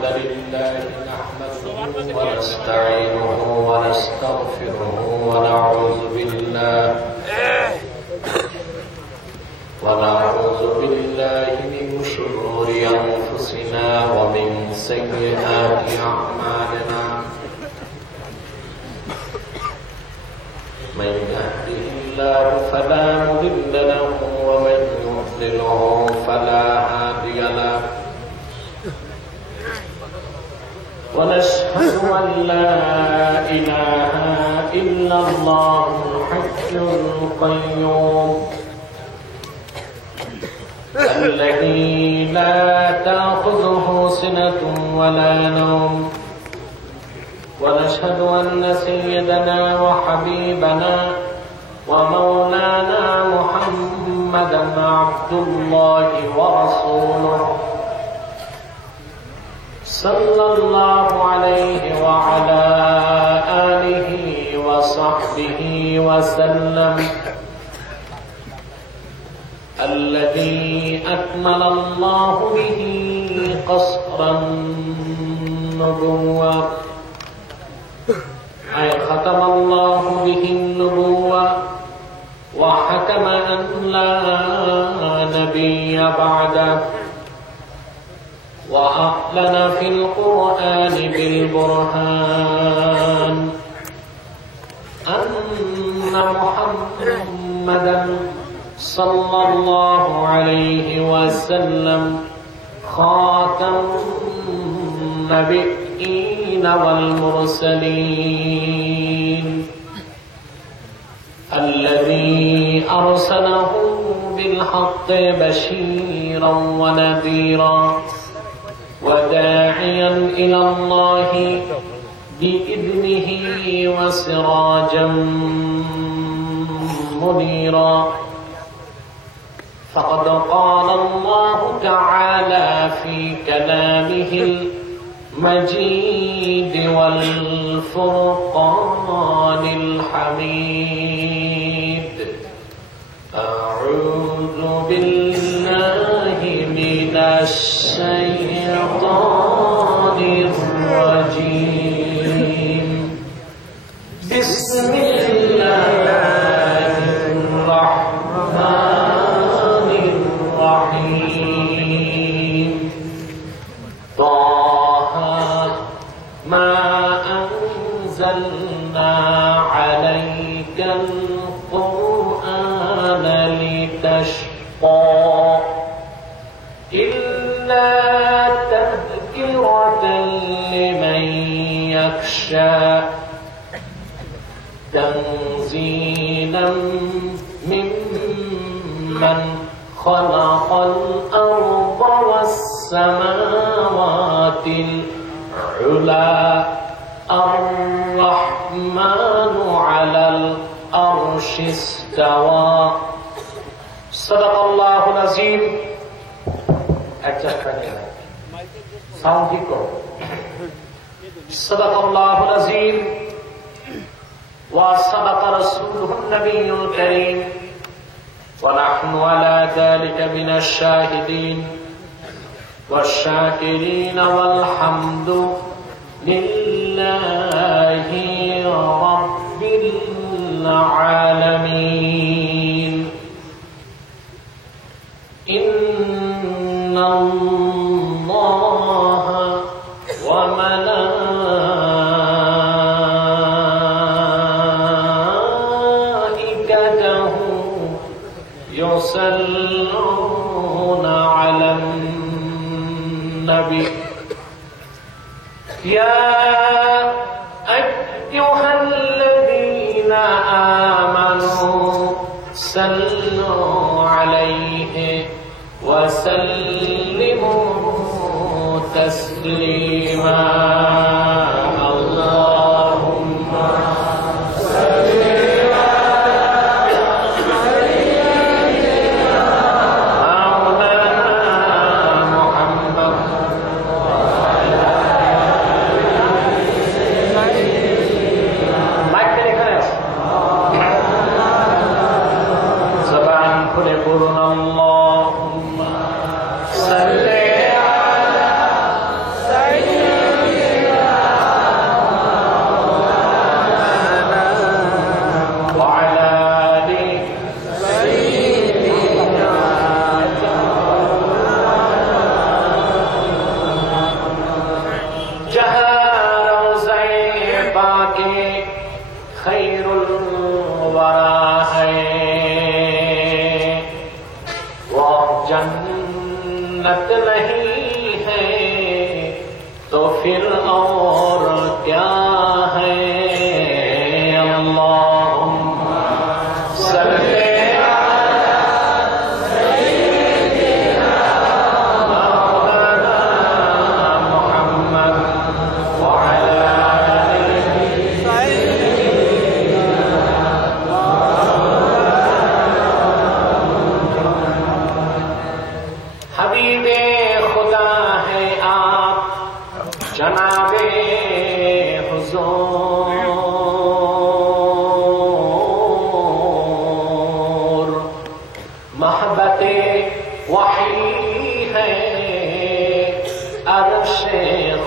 الحمد لله نحمده ونستعينه ونستغفره ونعوذ بالله من شرور أنفسنا ومن سيئات أعمالنا من يهده الله فلا مضل له ومن يضلله فلا هادي له ونشهد أن لا إله إلا الله الحي القيوم الذي لا تأخذه سنة ولا نوم ونشهد أن سيدنا وحبيبنا ومولانا محمدا عبد الله ورسوله صلى الله عليه وعلى آله وصحبه وسلم الذي أكمل الله به قصر النبوة أي ختم الله به النبوة وحكم أن لا نبي بعده وأعلن في القرآن بالبرهان أن محمدا صلى الله عليه وسلم خاتم النبيين والمرسلين الذي أرسله بالحق بشيرا ونذيرا وداعيا إلى الله بإذنه وسراجا منيرا فقد قال الله تعالى في كلامه المجيد والفرقان الحميد أعوذ بالله من الشيطان الرجيم بسم الله الرحمن الرحيم طه ما أنزلنا عليك القرآن لتشقى إلا تذكرة لمن يخشى تنزيلا ممن خلق الأرض والسماوات العلى الرحمن على العرش استوى صدق الله العظيم صدق الله العظيم وصدق رسوله النبي الكريم ونحن على ذلك من الشاهدين والشاكرين والحمد لله رب العالمين إن الله وملائكته يصلون على النبي يا أيها الذين آمنوا صلوا عليه وسلموا تسليما اللهم اللهم صل على سيدنا खैरुल वरा है। वो जन्नत नहीं है तो फिर और क्या है। अल्लाहुम्मा सल्ली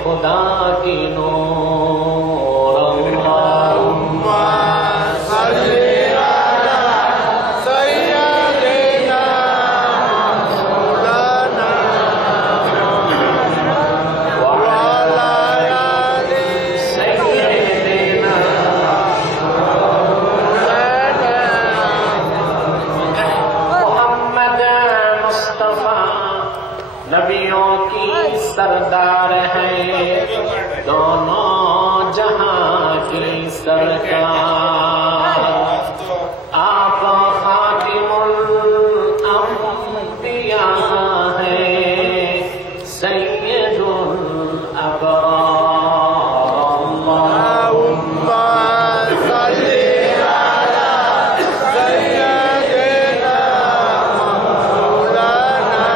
खुदा की नूर। अल्लाहुम्मा सल्ली अला सय्यदिना मौलाना व अला आलि सय्यदिना मौलाना मोहम्मद मुस्तफा नबियों की सरदार है, दोनों जहां की सरकार। आप खातिमुल अंबिया हैं, सैयदुल अबरार। अल्लाहुम्मा सल्ली अला सय्यदिना मौलाना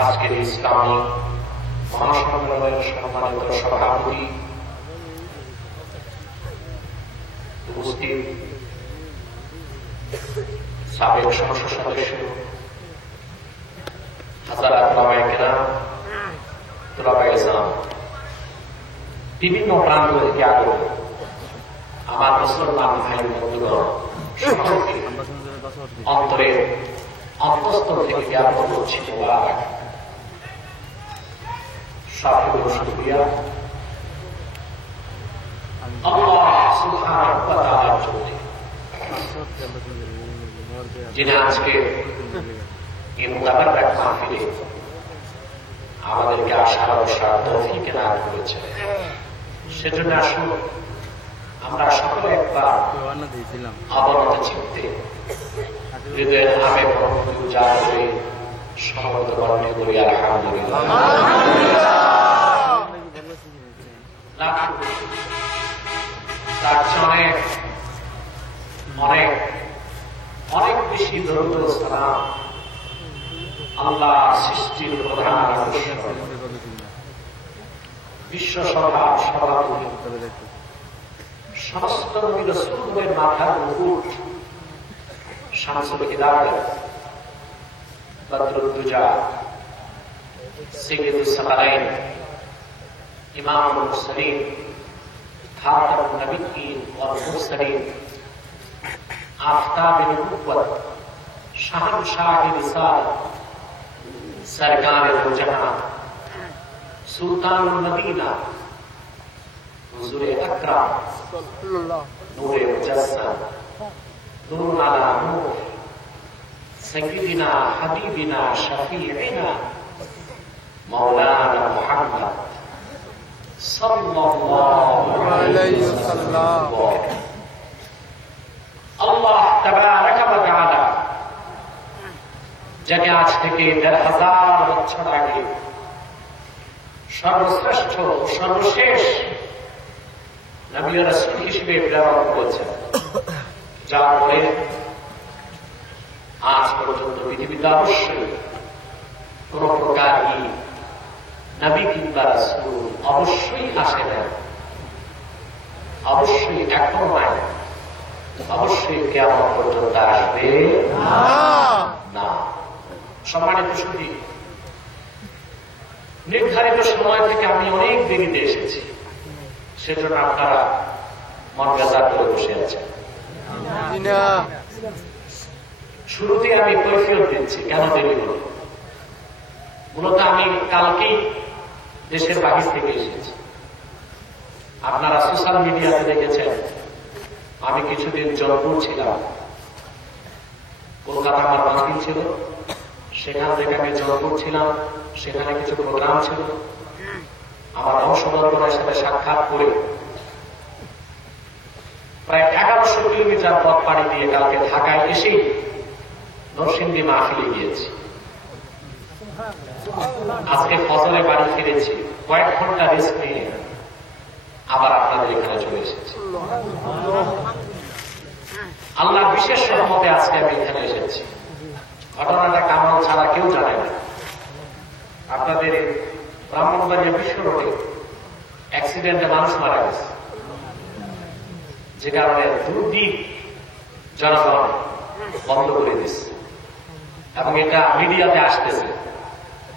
আজকের ইসলামী মহাসম্মেলনের সম্মানিত সভাপতি, উপস্থিত সাবেক সংসদ সদস্য, হাজারাত ওলামায়ে কেরাম, তুলাবায়ে ইসলাম, বিভিন্ন প্রান্ত থেকে আগত আমার মুসলমান ভাই বন্ধুগণ, সকলকে অন্তরের অন্তঃস্থল থেকে জ্ঞাপন করছি মোবারক। সবগুলো শুকরিয়া আল্লাহ সুবহানাহু ওয়া তাআলার জন্য, যিনি আজকে এই মুবারক মাহফিলে আমাদেরকে আসার আসার তৌফিক এনায়েত করেছেন। সেজন্য আসুন আমরা সকলে একবার অবনত চিত্তে হৃদয়ের আবেগ উজাড় করে সমবেত বরণে করি আলহামদুলিল্লাহ। তার অনেক অনেক অনেক বেশি দরুদ ও সালাম আল্লাহ সৃষ্টির প্রধান আকর্ষণ, বিশ্ব সভার সভাপতি, সমস্ত নবী রাসূলের মাথার মুকুট, শামসুল হিদায়াত, বদরুদ দুজা, সাইয়্যিদুস সাকালাইন, ইমামুল মুরসালিন, খাতামুন নবিয়্যিন ওয়াল মুরসালিন, আফতাবে নবুওয়াত, শাহনশাহে রিসালাত, সরকারে জাহান, সুলতানুল মদিনা, হুজুরে আকরাম, নূরে মুজাসসাম, নূরুন আলা নূর, সাইয়্যিদিনা হাবিবিনা শাফিঈনা মাওলানা মুহাম্মদ সাল্লাল্লাহু আলাইহি ওয়াসাল্লাম। আল্লাহ তাবারাকা ওয়া তাআলা যাকে আজ থেকে ১৫০০ বছর আগে সর্বশ্রেষ্ঠ সর্বশেষ নবী ও রাসূল হিসেবে প্রেরণ করেছেন, যার পরে আজ পর্যন্ত পৃথিবীতে অবশ্যই কোন প্রকারই নবী কিংবা রাসূল অবশ্যই আসে না, অবশ্যই এখনো নাই, অবশ্যই কিয়ামত পর্যন্ত আসবে না। সম্মানিত সুধী, নির্ধারিত সময় থেকে আমি অনেক দেরিতে এসেছি, সেজন্য আপনারা মন বেজার করে বসে আছেন। শুরুতে আমি কৈফিয়ত দিচ্ছি কেন দেরি হল। মূলত আমি কালকেই দেশের বাহির থেকে এসেছি। আপনারা সোশ্যাল মিডিয়াতে দেখেছেন আমি কিছুদিন জয়পুর ছিলাম, কলকাতা আমার মাহফিল ছিল, সেখান থেকে আমি জয়পুর ছিলাম, সেখানে কিছু প্রোগ্রাম ছিল। আমার অংশগ্রহণের সাথে সাক্ষাৎ করে প্রায় ১১০০ কিলোমিটার পথ পাড়ি দিয়ে কালকে ঢাকায় এসেই নরসিংদী মাহফিলে গিয়েছি। আজকে ফজরে বাড়ি ফিরেছি, কয়েক ঘন্টা রেস্ট নিয়ে আবার আপনাদের এখানে চলে এসেছি। আল্লাহর বিশেষ রহমতে আজকে আমি এখানে এসেছি। ঘটনাটা কামাল ছাড়া কেউ জানে না। আপনাদের ব্রাহ্মণবাড়িয়া বিশ্ব রোডে অ্যাক্সিডেন্টে মানুষ মারা গেছে, যে কারণে দুর্দিক জনগণ বন্ধ করে দিচ্ছে এবং এটা মিডিয়াতে আসতেছে,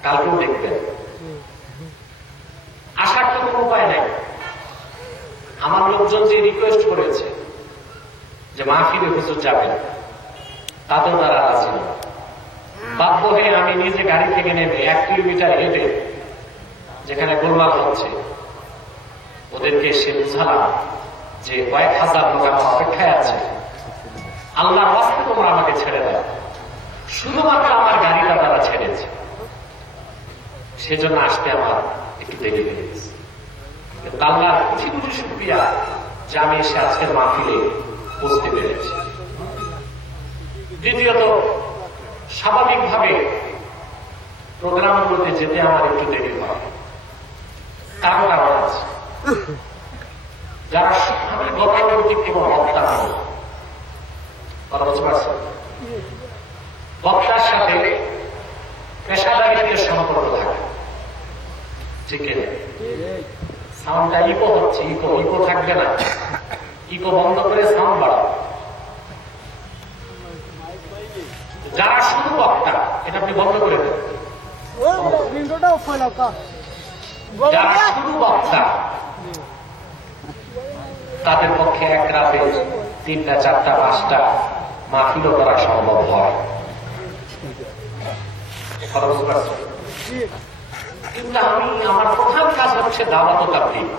কালকেও দেখবেন। আসার তো কোনো উপায় নাই। আমার লোকজন যে রিকোয়েস্ট করেছে যে মাহফিলে হুজুর যাবেন, তাতেও তারা রাজি না। বাধ্য হয়ে আমি নিজে গাড়ি থেকে নেমে ১ কিলোমিটার হেঁটে যেখানে গোলমাল হচ্ছে ওদেরকে এসে বুঝালাম যে কয়েক হাজার লোক আমার অপেক্ষায় আছে, আল্লাহর ওয়াস্তে তোমরা আমাকে ছেড়ে দাও। শুধুমাত্র আমার গাড়িটা তারা ছেড়েছে, সেজন্য আসতে আমার একটু দেরি হয়ে গেছে। আল্লাহর কোটি কোটি শুকরিয়া যে আমি এসে আজকের মাহফিলে বুঝতে পেরেছি। দ্বিতীয়ত, স্বাভাবিকভাবে প্রোগ্রামগুলোতে যেতে আমার একটু দেরি হয়, তার কারণ আছে। যারা আমি গতানুগতিক এবং বক্তা নয়, কথা বুঝতে পারছেন, বক্তার সাথে পেশাদারিত্বের সম্পর্ক থাকে, ঠিক না? সাউন্ডটা ইকো হচ্ছে, ইকো ইকো থাকবে না, ইকো বন্ধ করে সাউন্ড বাড়াও। যারা শুধু বক্তা, এটা আপনি বন্ধ করে দেন। যারা শুধু বক্তা তাদের পক্ষে এক রাতে 3টা 4টা 5টা মাহফিলও করা সম্ভব হয়। কিন্তু আমি আমার প্রধান কাজ হচ্ছে দাওয়াত ও তাবলীগ,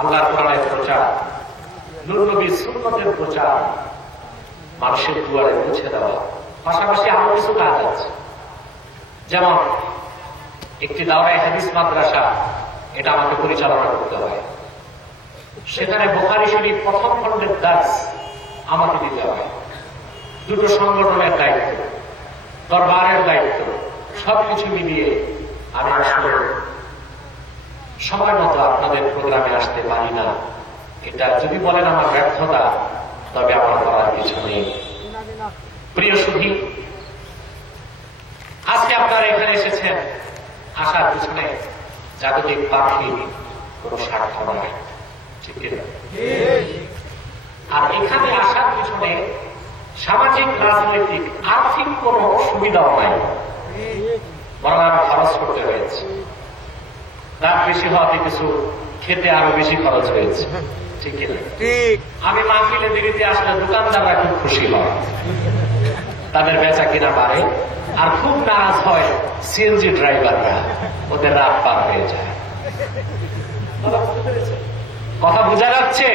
আল্লাহর কোরআনের প্রচার, নূর নবীর সুন্নতের প্রচার, মানুষের দুয়ারে পৌঁছে দেওয়া। পাশাপাশি আরো কিছু কাজ আছে, যেমন একটি দাওরায়ে হাদিস মাদ্রাসা, এটা আমাকে পরিচালনা করতে হয়। সেখানে বুখারী শরীফ প্রথম খণ্ডের দার্স আমাকে দিতে হয়। 2টো সংগঠনের দায়িত্ব, দরবারের দায়িত্ব, সবকিছু মিলিয়ে আমি আসলে সময় মতো আপনাদের প্রোগ্রামে আসতে পারি না। এটা যদি বলেন আমার ব্যর্থতা, তবে আমার করার কিছু নেই। প্রিয় সুধী, আজকে আপনারা এখানে এসেছেন, আসার পিছনে জাগতিক পাখির কোন স্বার্থ নয়, ঠিক না? আর এখানে আসার পিছনে সামাজিক, রাজনৈতিক, আর্থিক কোন সুবিধাও নাই, বরং আরো খরচ করতে হয়েছে। দাম বেশি হওয়াতে কিছু খেতে আরো বেশি খরচ হয়েছে, ঠিক না? আমি মাহফিলে দেরিতে আসলে দোকানদাররা খুব খুশি হয়, তাদের বেচা কিনা বাড়ে। আর খুব নারাজ হয় সিএনজি ড্রাইভাররা, ওদের রাত পার হয়ে যায়। কথা বোঝা যাচ্ছে?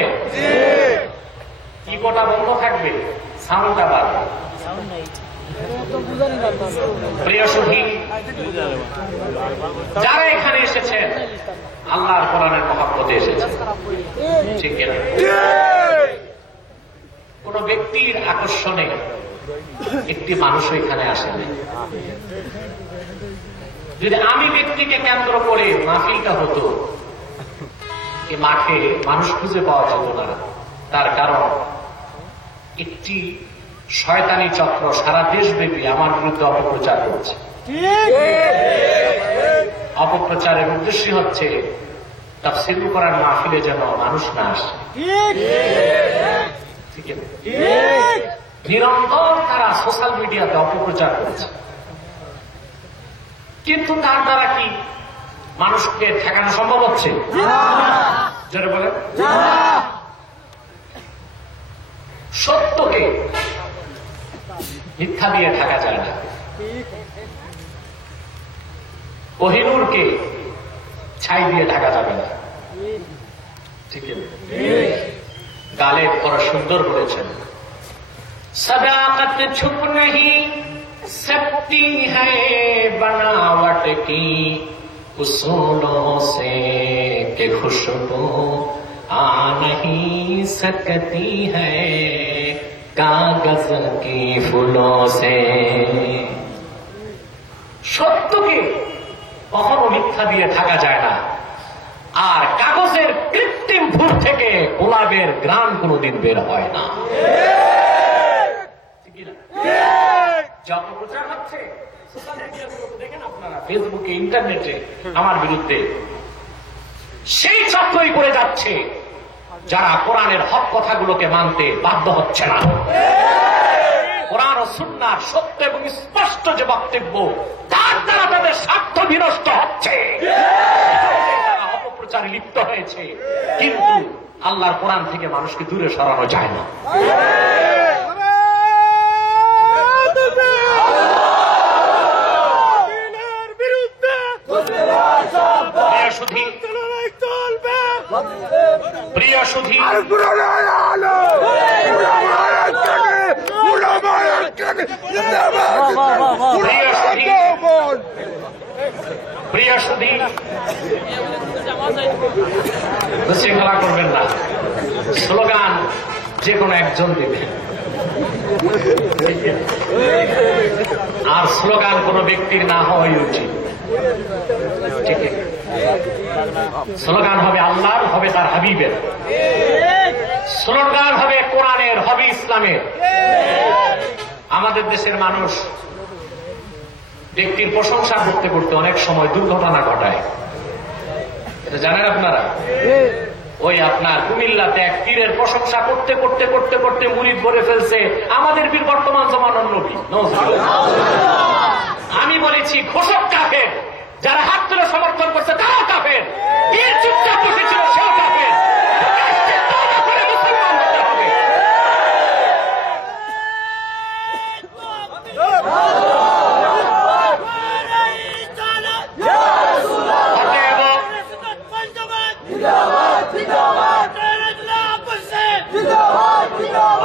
ইকোটা বন্ধ থাকবে, সাউন্ডটা বাড়বে। প্রিয় সুধী, যারা এখানে এসেছেন আল্লাহর কোরআনের মহব্বতে এসেছেন, ঠিক না? কোন ব্যক্তির আকর্ষণে একটি মানুষও এখানে আসেন। যদি আমি ব্যক্তিকে কেন্দ্র করে মাহফিলটা হতো, এই মাঠে মানুষ খুঁজে পাওয়া যেত না। তার কারণ একটি শয়তানি চক্র সারা দেশব্যাপী আমার বিরুদ্ধে অপপ্রচার করছে। অপপ্রচারের উদ্দেশ্য হচ্ছে তাফসীর করার মাহফিলে যেন মানুষ না আসে, ঠিক আছে? নিরন্তর তারা সোশ্যাল মিডিয়াতে অপপ্রচার করেছে, কিন্তু তার দ্বারা কি মানুষকে ঠেকানো সম্ভব হচ্ছে? যারা বলেন সত্যকে মিথ্যা দিয়ে ঢাকা যায় না, কোহিনূরকে ছাই দিয়ে ঢাকা যাবে না, ঠিক আছে? গালেব বড় সুন্দর বলেছেন, सदाकत छुप नहीं सकती है बनावट की उसूलों से कि खुशबू आ नहीं सकती है कागज की फूलों से। সত্যকে কখনো মিথ্যা দিয়ে ঢাকা যায় না, আর কাগজের কৃত্রিম ফুল থেকে গোলাপের ঘ্রাণ কোনদিন বের হয় না। অপপ্রচার হচ্ছে দেখেন আপনারা ফেসবুকে, ইন্টারনেটে আমার বিরুদ্ধে, সেই চক্রই করে যাচ্ছে যারা কোরআনের হক কথাগুলোকে মানতে বাধ্য হচ্ছে না। কোরআন ও সুন্নাহর সত্য এবং স্পষ্ট যে বক্তব্য, তার দ্বারা তাদের স্বার্থ বিনষ্ট হচ্ছে, অপপ্রচারে লিপ্ত হয়েছে। কিন্তু আল্লাহর কোরআন থেকে মানুষকে দূরে সরানো যায় না। প্রিয় সুধী, শৃঙ্খলা করবেন না, স্লোগান যে কোনো একজন দিবেন, আর স্লোগান কোন ব্যক্তির না হওয়াই উচিত, ঠিক আছে? স্লোগান হবে আল্লাহর, হবে তার হাবিবের, স্লোগান হবে কোরআনের, হবে ইসলামের। আমাদের দেশের মানুষ ব্যক্তির প্রশংসা করতে করতে অনেক সময় দুর্ঘটনা ঘটায়, এটা জানেন আপনারা? ওই আপনার কুমিল্লাতে এক পীরের প্রশংসা করতে করতে করতে করতে মুরিদ ভরে ফেলছে আমাদের পীর বর্তমান জমানার নবী। আমি বলেছি ঘোষক কাফের, যারা হাত তুলে সমর্থন করছে তারাও কাফের, পীর চুপচাপ বসেছিল সেও কাফের। মুসলমান হতে হবে।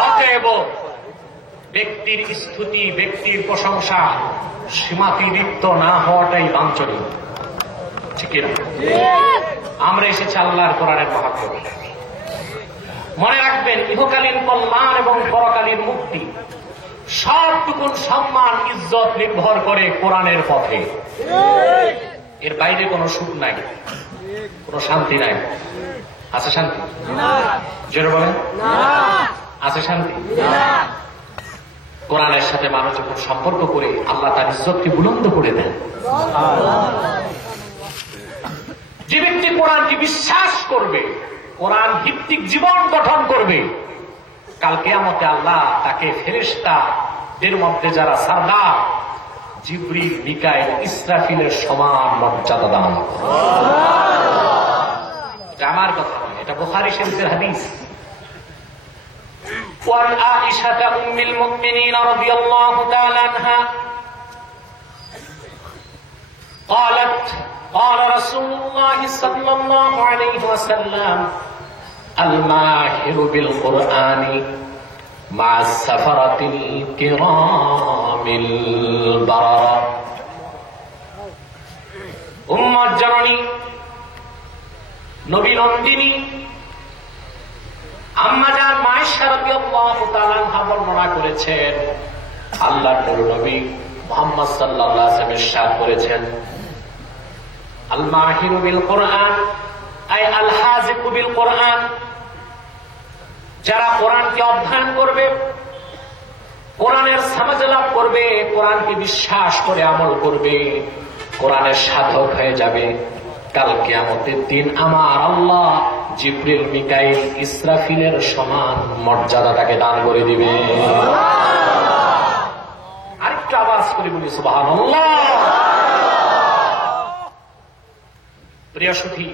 অতএব ব্যক্তির স্তুতি, ব্যক্তির প্রশংসা সীমাতিরিক্ত না হওয়াটাই বাঞ্ছনীয়, ঠিক না? আমরা এসেছি আল্লাহর কোরআনের মহাকাব্য। মনে রাখবেন, ইহকালীন কল্যাণ এবং পরকালীন মুক্তি সবটুকুন সম্মান ইজ্জত নির্ভর করে কোরআনের পথে। এর বাইরে কোনো সুখ নাই, কোনো শান্তি নাই। আছে শান্তি? জোরে বলেন, আছে শান্তি? কোরআনের সাথে মানুষ যখন সম্পর্ক করে আল্লাহ তার ইজ্জতকে বুলন্দ করে দেন। যে ব্যক্তি কোরআনকে বিশ্বাস করবে, কোরআন ভিত্তিক জীবন গঠন করবে, কাল কিয়ামতে আল্লাহ তাকে ফেরেশতাদের মধ্যে যারা সরদার জিবরিল, মিকাইল, ইসরাফিলের সমান মর্যাদা দান করবে। এটা আমার কথা নয়, এটা বুখারী শরীফের হাদিস। وعن عائشة أم المؤمنين رضي الله تعالى عنها قالت قال رسول الله صلى الله عليه وسلم الماهر بالقرآن مع السفرة الكرام البررة উম্মত জননী নবী নন্দিনী আম্মাজান মায়েশা রাদিয়াল্লাহু তাআলা আনহা বর্ণনা করেছেন, আল্লাহর নবী মুহাম্মদ সাল্লাল্লাহু আলাইহি ওয়াসাল্লাম ইরশাদ করেছেন, আল মাহিরু বিল কোরআন আই আল হাযিকু বিল কোরআন, যারা কোরআনকে অধ্যয়ন করবে, কোরআনের সমাজ লাভ করবে, কোরআনকে বিশ্বাস করে আমল করবে, কোরআনের সাধক হয়ে যাবে, কাল কিয়ামতের দিন আমার আল্লাহ জিবরিল, মিকাইল, ইসরাফিলের সমান মর্যাদা তাকে দান করে দিবে। আরেকটু আওয়াজ করে বলি সুবহানাল্লাহ। প্রিয় সুধী,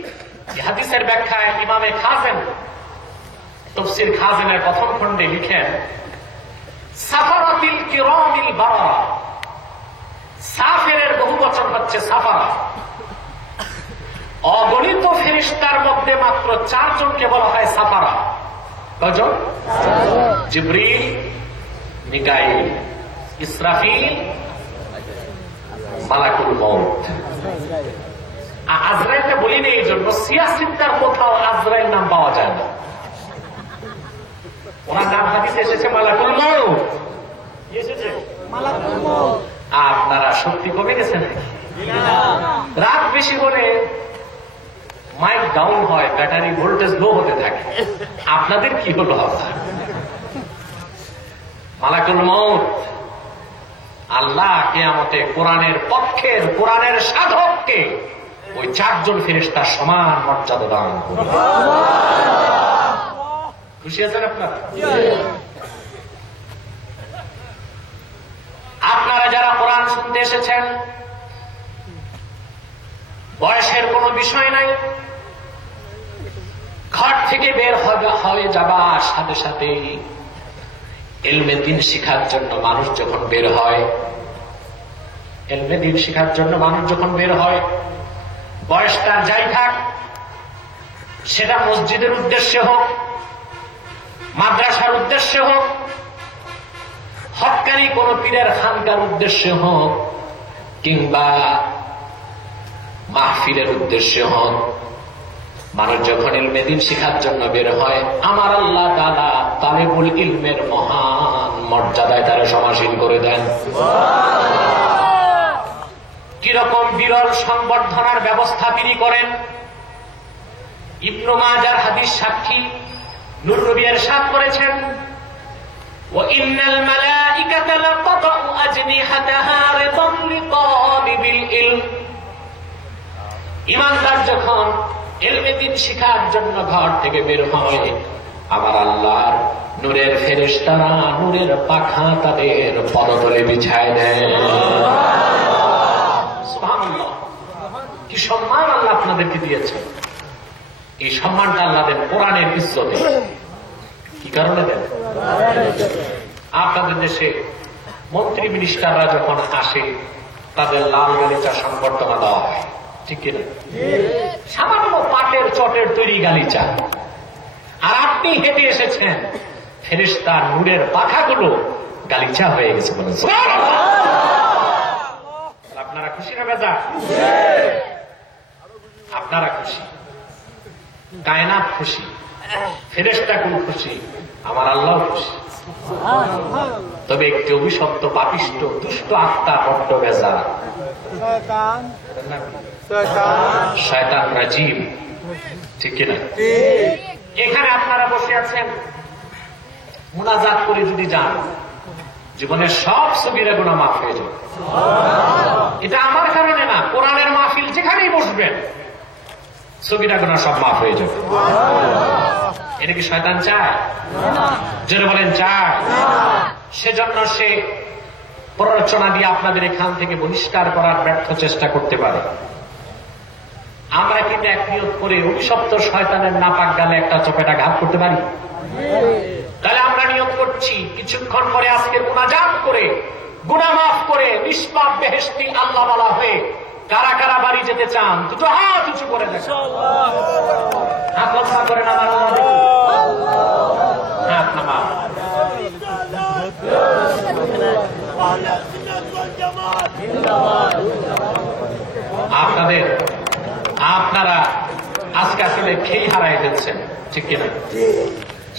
হাদিসের ব্যাখ্যায় ইমামে খাজেন তাফসীর খাজেনের প্রথম খণ্ডে লিখেন, সাফারাতিল কিরামিল বারারা, সাফিরের বহুবচন হচ্ছে সাফারা। অগণিত ফেরেশতার মধ্যে মাত্র 4 জনকে বলা হয় সাফারা। কয়জন? জিবরিল, মিকাইল, ইসরাফিল, মালাকুল মউত। আজরাইলকে বলি না এই জন্য, সিয়াসিদ্দার কোথাও আজরাইল নাম পাওয়া যায় না। ওনার নাম হাদিসে এসেছে মালাকুল মউত। এসেছে মালাকুল মউত। আপনারা শক্তি কমে গেছে নাকি? রাত বেশি করে মাইক ডাউন হয়, ব্যাটারি ভোল্টেজ লো হতে থাকে। আপনাদের কি হলো? মালাকুল মউত আল্লাহ কিয়ামতে কোরআনের পক্ষের, কোরআনের সাধককে ওই 4 জন ফেরেশতার সমান মর্যাদা দান করবে। খুশি আছেন আপনারা? আপনারা যারা কোরআন শুনতে এসেছেন, বয়সের কোনো বিষয় নাই। ঘর থেকে বের হয়ে যাবার সাথে সাথে ইলমে দ্বীন শিখার জন্য মানুষ যখন বের হয়, ইলমে দ্বীন শিখার জন্য মানুষ যখন বের হয়, বয়স তার যাই থাক, সেটা মসজিদের উদ্দেশ্যে হোক, মাদ্রাসার উদ্দেশ্যে হোক, হক্কানি কোন পীরের খানকার উদ্দেশ্যে হোক, কিংবা মাহফিলের উদ্দেশ্যে হোক, মানুষ যখন ইলমে দ্বীন শিখার জন্য বের হয়, আমার আল্লাহ তাআলা তালিবুল ইলমের মহান মর্যাদায় তারা সমাসীন করে দেন। কিরকম বিরল সংবর্ধনার ব্যবস্থা তিনি করেন। ইবনে মাজার হাদিস সাক্ষী, নূর নবী ইরশাদ করেছেন, ওয়া ইন্নাল মালাইকা الملائكة لتضع أجنحتها رضا لطالب العلم ইমানদার যখন ইলমে দ্বীন শিখার জন্য ঘর থেকে বের হয়, আমার আল্লাহর নূরের ফেরেশতারা নূরের পাখা তাদের পদতলে বিছায় দেয়। সুবহানাল্লাহ, কি সম্মান আল্লাহ আপনাদেরকে দিয়েছেন। এই সম্মানটা আল্লাহ দেন কোরআনের ইজ্জতে। কি কারণে দেন? আপনাদের দেশে মন্ত্রী মিনিস্টাররা যখন আসে তাদের লাল গালিচা সংবর্ধনা দেওয়া হয়, ঠিক কিনা? সামান্য পাটের চটের তৈরি গালিচা, আর আপনি হেঁটে এসেছেন, ফেরেশতার নূরের পাখাগুলো গালিচা হয়ে গেছে। বলেন আপনারা খুশি না বেজা? আপনারা খুশি, কায়নাত খুশি, ফেরেশতাকুল খুশি, আমার আল্লাহ খুশি। তবে একটি অভিশপ্ত পাপিষ্ট দুষ্ট আত্মা বড্ড বেজা, শয়তান রাজিম, ঠিক কিনা? এখানে আপনারা বসে আছেন, মুনাজাত করে যদি যান, জীবনের সব সগীরা গুনাহ মাফ হয়ে যাবে। এটা আমার কারণে না, কোরআনের মাহফিল যেখানেই বসবেন সগীরা গুনাহ সব মাফ হয়ে যাবে। এটা কি শয়তান চায়? জোরে বলেন চায়? সেজন্য সে প্ররোচনা দিয়ে আপনাদের এখান থেকে বহিষ্কার করার ব্যর্থ চেষ্টা করতে পারে। আমরা কিন্তু এক নিয়ত করে অভিশপ্ত শয়তানের নাপাক গালে একটা চপেটা ঘাত করতে পারি। তাহলে আমরা নিয়ত করছি কিছুক্ষণ পরে আজকের মুনাজাত করে গুনাহ মাফ করে নিষ্পাপ বেহেশতি আল্লাহ ওয়ালা হয়ে কারা কারা বাড়ি যেতে চান দুটো হাত উঁচু করে দেখেন। হাত লম্বা করেন আমার আল্লাহ, হাত নামা। আপনারা আজকে আসলে খেয়ে হারাই যাচ্ছেন, ঠিক কিনা?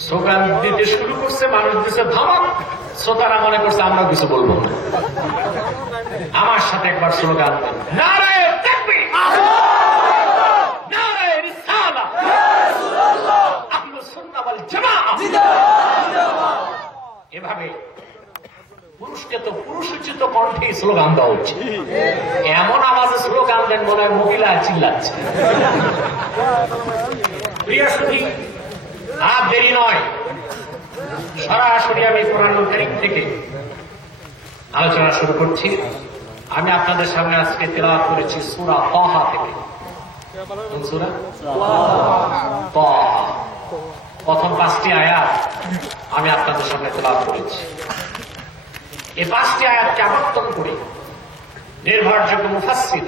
স্লোগান দিতে শুরু করছে, মানুষ দিচ্ছে ধামাক, শ্রোতারা মনে করছে আমরা কিছু বলবো না। আমার সাথে একবার স্লোগান দেন, নারায়ে তাকবীর, নারায়ে রিসালাত, আহলুস সুন্নাহ ওয়াল জামাআহ। এভাবে পুরুষকে তো পুরুষোচিত কণ্ঠে স্লোগান দেওয়া উচিত। এমন আওয়াজে স্লোগান দেন মনে হয় মহিলা চিল্লাচ্ছে। প্রিয় সুধী, আর দেরি নয়, সরাসরি আমি কোরআনুল কারীম থেকে আলোচনা শুরু করছি। আমি আপনাদের সামনে আজকে তিলাওয়াত করেছি সূরা তাহা থেকে। কোন সূরা? তাহা। প্রথম 5টি আয়াত আমি আপনাদের সামনে তিলাওয়াত করেছি। এই 5টি আয়াতকে আবর্তন করে নির্ভরযোগ্য মুফাসসির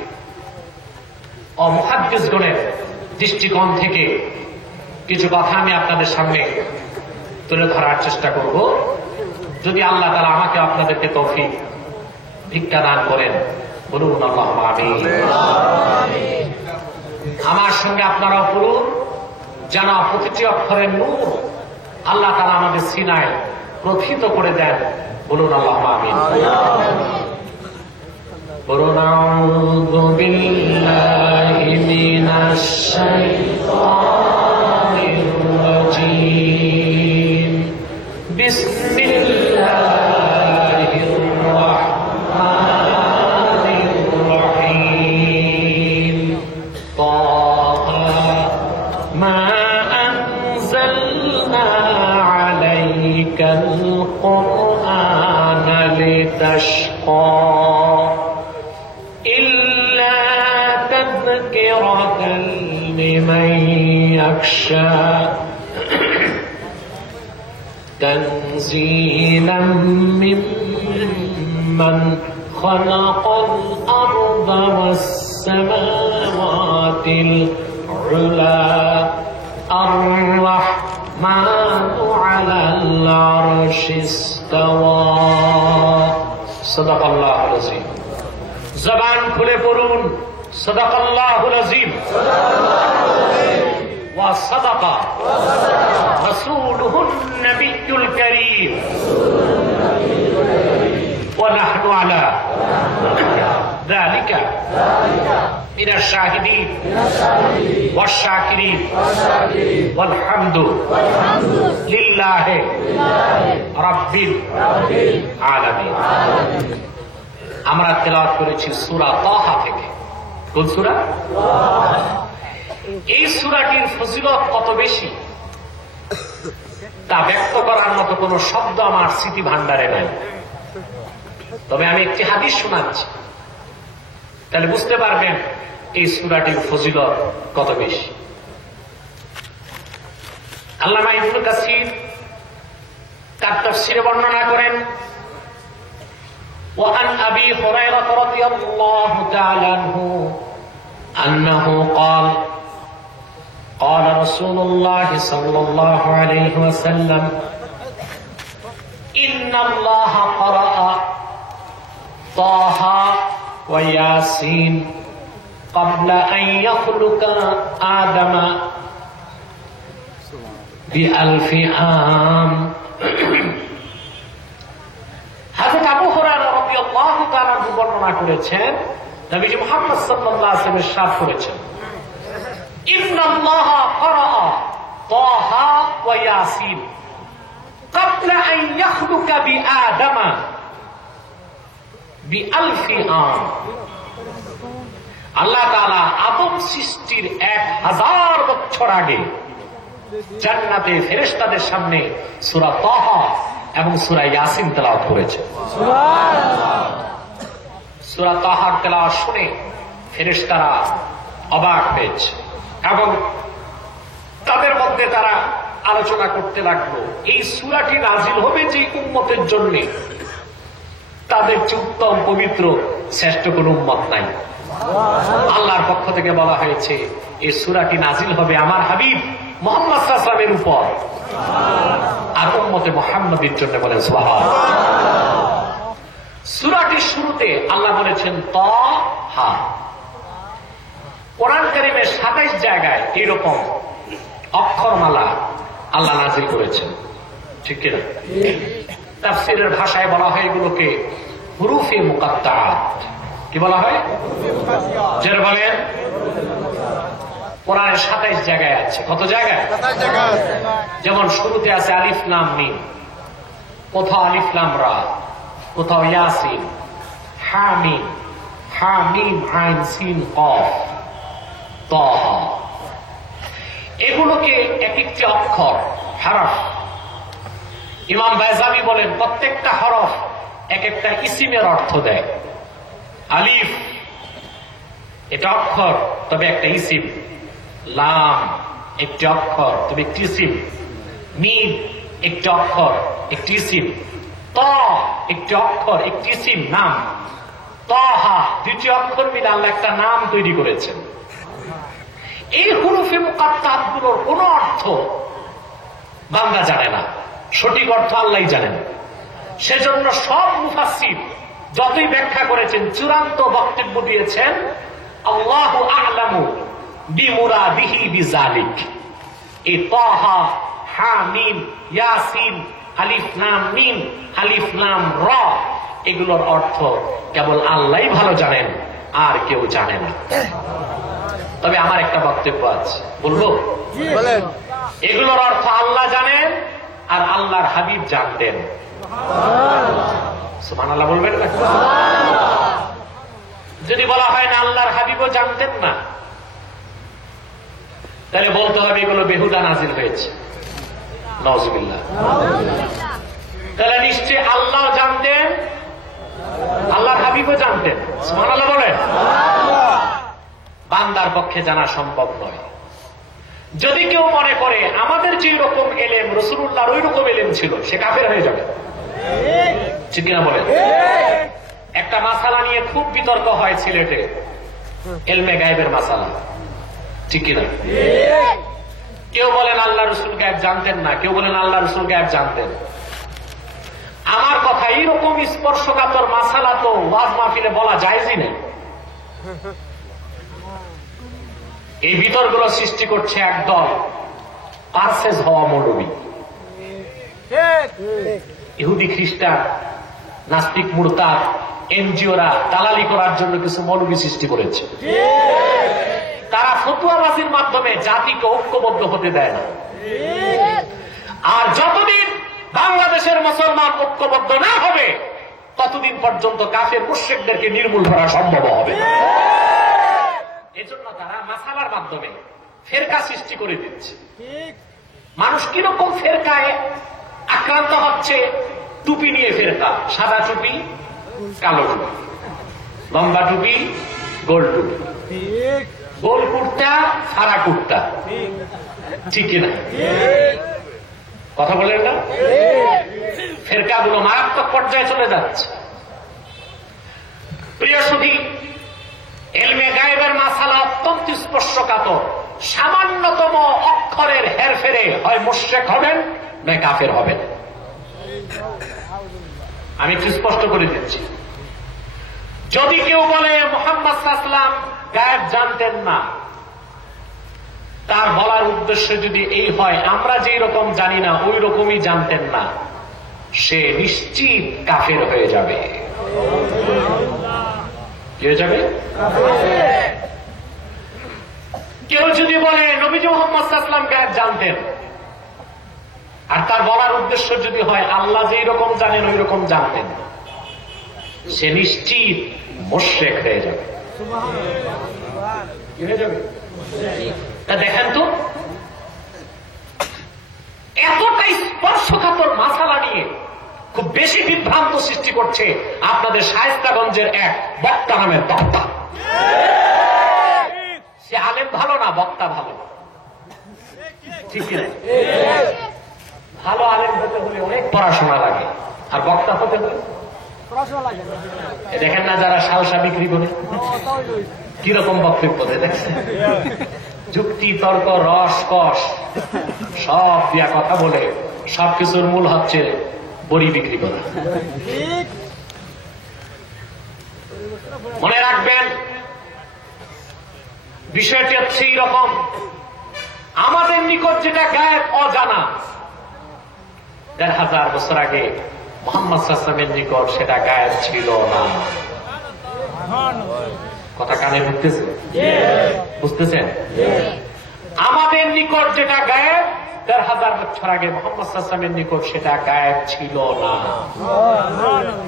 ও মুহাদ্দিসগণের দৃষ্টিকোণ থেকে কিছু কথা আমি আপনাদের সামনে তুলে ধরার চেষ্টা করব। যদি আল্লাহ তাআলা আমাকে আপনাদেরকে তৌফিক ভিক্ষা দান করেন, বলুন আল্লাহুম্মা আমিন। আমার সঙ্গে আপনারাও বলুন, যেন প্রতিটি অক্ষরের নূর আল্লাহ তাআলা আমাদের সিনায় প্রথিত করে দেন, বলুন আল্লাহুম্মা আমিন। বলুন আউযু বিল্লাহি মিনাশ শাইতানির রাজীম, বিসমিল্লাহির রাহমানির রহিম। তাহা মা আনজালনা আলাইকাল কুরআনা লিতাশকা ইল্লা তাযকিরাতান লিমান ইয়াখশা تنزيلا ممن خلق الأرض والسماوات العلى الرحمن على العرش استوى صدق الله العظيم। জবান খুলে পড়ুন সাদাকাল্লাহুল আযীম ওয়া সাদাকা রাসূলুহুন নাবিয়্যুল কারীম ওয়া নাহনু আলা যালিকা মিনাশ শাহিদিন ওয়াশ শাকিরিন ওয়াল হামদু লিল্লাহি আলহামদুলিল্লাহি রাব্বিল আলামিন। আমরা তেলাওয়াত করেছি সূরা তাহা থেকে। কোন সূরা? এই সূরাটির ফজিলত কত বেশি তা ব্যক্ত করার মতো কোন শব্দ আমার স্মৃতি ভান্ডারে নাই। তবে আমি একটি হাদিস শোনাচ্ছি, তাহলে বুঝতে পারবেন এই সূরাটির ফজিলত কত বেশি। আল্লামা ইবনে কাসির তার তাফসীরে বর্ণনা করেন, وعن أبي هريرة رضي الله تعالى عنه أنه قال قال رسول الله صلى الله عليه وسلم إن الله قرأ طه وياسين قبل أن يخلق آدم ب1000 عام। হযরত আবু হুরায়রা রাদিয়াল্লাহু তাআলা বর্ণনা করেছেন, নবীজি মুহাম্মদ সাল্লাল্লাহু আলাইহি ওয়াসাল্লাম ইরশাদ করেছেন, ইন্নাল্লাহা ক্বারা তাহা ওয়া ইয়াসিন ক্বাবলা আন ইয়াখলুকা বিআদামা ব1000 আম। আল্লাহ তাআলা আদম সৃষ্টির 1000 বছর আগে জান্নাতে ফেরেশতাদের সামনে সূরা তাহা এবং সূরা ইয়াসিন তেলাওয়াত করেছে। সুবহানাল্লাহ। সূরা তাহার তেলাওয়াত শুনে ফেরেশতারা অবাক হয়েছে এবং তাদের মধ্যে তারা আলোচনা করতে লাগলো, এই সূরাটি নাজিল হবে যে উম্মতের জন্য, তাদের চেয়ে উত্তম পবিত্র শ্রেষ্ঠ কোন উম্মত নাই। আল্লাহর পক্ষ থেকে বলা হয়েছে এই সূরাটি নাজিল হবে আমার হাবিব মুহাম্মদ সাল্লাল্লাহু আলাইহি ওয়াসাল্লামের উপর আর উম্মতে মুহাম্মাদের জন্য। বলেন সুবহানাল্লাহ। সূরাটির শুরুতে আল্লাহ বলেছেন তাহা। কোরআন কারীমের 27 জায়গায় এইরকম অক্ষরমালা আল্লাহ নাজিল করেছেন, ঠিক কিনা? তাফসীরের ভাষায় বলা হয় এগুলোকে হুরুফে মুকাত্তাআত। কি বলা হয়? যারা বলেন কোরআনের 27 জায়গায় আছে। কত জায়গায়? 27 জায়গা আছে। যেমন শুরুতে আছে আলিফ লাম মিম, কোথাও আলিফ লাম রা, কোথাও ইয়াসিন, হামিম, হামিম আইন সিন কফ তাহা। এগুলোকে এক একটি অক্ষর হরফ। ইমাম বাইজাবি বলেন প্রত্যেকটা হরফ এক একটা ইসিমের অর্থ দেয়। আলিফ এটা অক্ষর তবে একটা ইসিম, লাম একটি অক্ষর তবে একটি ইসিম, মিম একটি অক্ষর একটি ইসিম, ত একটি অক্ষর একটি ইসিম নাম, তাহা দুটি অক্ষর মিলে আল্লাহ একটা নাম তৈরি করেছেন। এই হুরুফে মুকাত্তাআত গুলোর কোন অর্থ বান্দা জানে না, সঠিক অর্থ আল্লাহই জানেন। সেজন্য সব মুফাসসির যতই ব্যাখ্যা করেছেন চূড়ান্ত বক্তব্য দিয়েছেন আল্লাহু আ'লামু বিমুরাদিহি বিযালিক। এই তাহা, হামিম, ইয়াসিন, আলিফ লাম মিম, আলিফ লাম রা এগুলোর অর্থ কেবল আল্লাহই ভালো জানেন, আর কেউ জানে না। তবে আমার একটা বক্তব্য আছে, বলবো? বলেন। এগুলোর অর্থ আল্লাহ জানেন আর আল্লাহর হাবিব জানতেন। সুবহানাল্লাহ বলবেন না? যদি বলা হয় না আল্লাহর হাবিবও জানতেন না, তাহলে বলতে হবে এগুলো বেহুদা নাজিল হয়েছে। নাউজুবিল্লাহ। তাহলে নিশ্চয়ই আল্লাহ জানতেন, আল্লাহর হাবিবও জানতেন। সুবহানাল্লাহ বলেন। বান্দার পক্ষে জানা সম্ভব নয়। যদি কেউ মনে করে আমাদের যে রকম এলেম রাসূলুল্লাহর ওই রকম এলেম ছিল, সে কাফের হয়ে যাবে। ঠিক কিনা বলেন? একটা মাসালা নিয়ে খুব বিতর্ক হয় সিলেটে, ইলমে গায়েবের মাসালা, ঠিক কিনা? কেউ বলেন আল্লাহ রাসূল গায়েব জানতেন না, কেউ বলেন আল্লাহ রাসূল গায়েব জানতেন। আমার কথা এইরকম স্পর্শকাতর মাসালা তো ওয়াজ মাহফিলে বলা জায়েজই নেই। এই বিতর্কগুলো সৃষ্টি করছে একদল পারসেজ হওয়া মৌলবী, ইহুদি খ্রিস্টান, নাস্তিক, মুরতাদ, এনজিওরা দালালি করার জন্য কিছু মৌলবী সৃষ্টি করেছে। তারা ফতোয়াবাজির মাধ্যমে জাতিকে ঐক্যবদ্ধ হতে দেয় না। আর যতদিন বাংলাদেশের মুসলমান ঐক্যবদ্ধ না হবে ততদিন পর্যন্ত কাফের মুশরিকদেরকে নির্মূল করা সম্ভব হবে না। এজন্য তারা মাসালার মাধ্যমে ফেরকা সৃষ্টি করে দিচ্ছে। মানুষ কিরকম ফেরকায় আক্রান্ত হচ্ছে? টুপি নিয়ে ফেরকা, সাদা টুপি, কালো টুপি, লম্বা টুপি, গোল টুপি, গোল কুর্তা, সারা কুর্তা, ঠিক কিনা? কথা বলেন না? ফেরকাগুলো মারাত্মক পর্যায়ে চলে যাচ্ছে। প্রিয় সুধী, ইলমে গায়েবের মাসালা অত্যন্ত স্পর্শকাতর। সামান্যতম অক্ষরের হেরফেরে হয় মুশরিক হবেন না কাফের হবেন। আমি একটু স্পষ্ট করে দিচ্ছি। যদি কেউ বলে মুহাম্মদ সাল্লাল্লাহু আলাইহি ওয়াসাল্লাম গায়েব জানতেন না, তার বলার উদ্দেশ্য যদি এই হয় আমরা যেই রকম জানি না ওই রকমই জানতেন না, সে নিশ্চিত কাফের হয়ে যাবে। কি হয়ে যাবে? কেউ যদি বলে নবীজি মুহাম্মদ সাল্লাল্লাহু আলাইহি ওয়াসাল্লাম গায়েব জানতেন, আর তার বলার উদ্দেশ্য যদি হয় আল্লাহ যেই রকম জানেন ওই রকম জানতেন, সে নিশ্চিত মুশরিক হয়ে যাবে। কি হয়ে যাবে? দেখেন তো, এতটাই স্পর্শকাতর মাসালা নিয়ে খুব বেশি বিভ্রান্ত সৃষ্টি করছে আপনাদের শায়েস্তাগঞ্জের এক বক্তা নামের বক্তা। সে আলেম ভালো না, বক্তা ভালো, ঠিক কিনা? ভালো আলেম হতে হলে অনেক পড়াশোনা লাগে, আর বক্তা হতে হলে দেখেন না যারা সালসা বিক্রি করে কিরকম বক্তব্য দেয়, দেখছেন? যুক্তি, তর্ক, রস, কষ সব দিয়া কথা বলে সবকিছুর মূল হচ্ছে বড়ি বিক্রি করা। মনে রাখবেন, বিষয়টি হচ্ছে এইরকম, আমাদের নিকট যেটা গায়েব অজানা, ১,৫০০ বছর আগে মুহাম্মদ সাল্লাল্লাহু আলাইহি ওয়াসাল্লামের নিকট সেটা গায়েব ছিল না। কথা কানে ঢুকতেছে? বুঝতেছেন? আমাদের নিকট যেটা গায়েব ১,৫০০ বছর আগে মুহাম্মদ সাল্লাল্লাহু আলাইহি ওয়াসাল্লামের নিকট সেটা গায়েব ছিল না।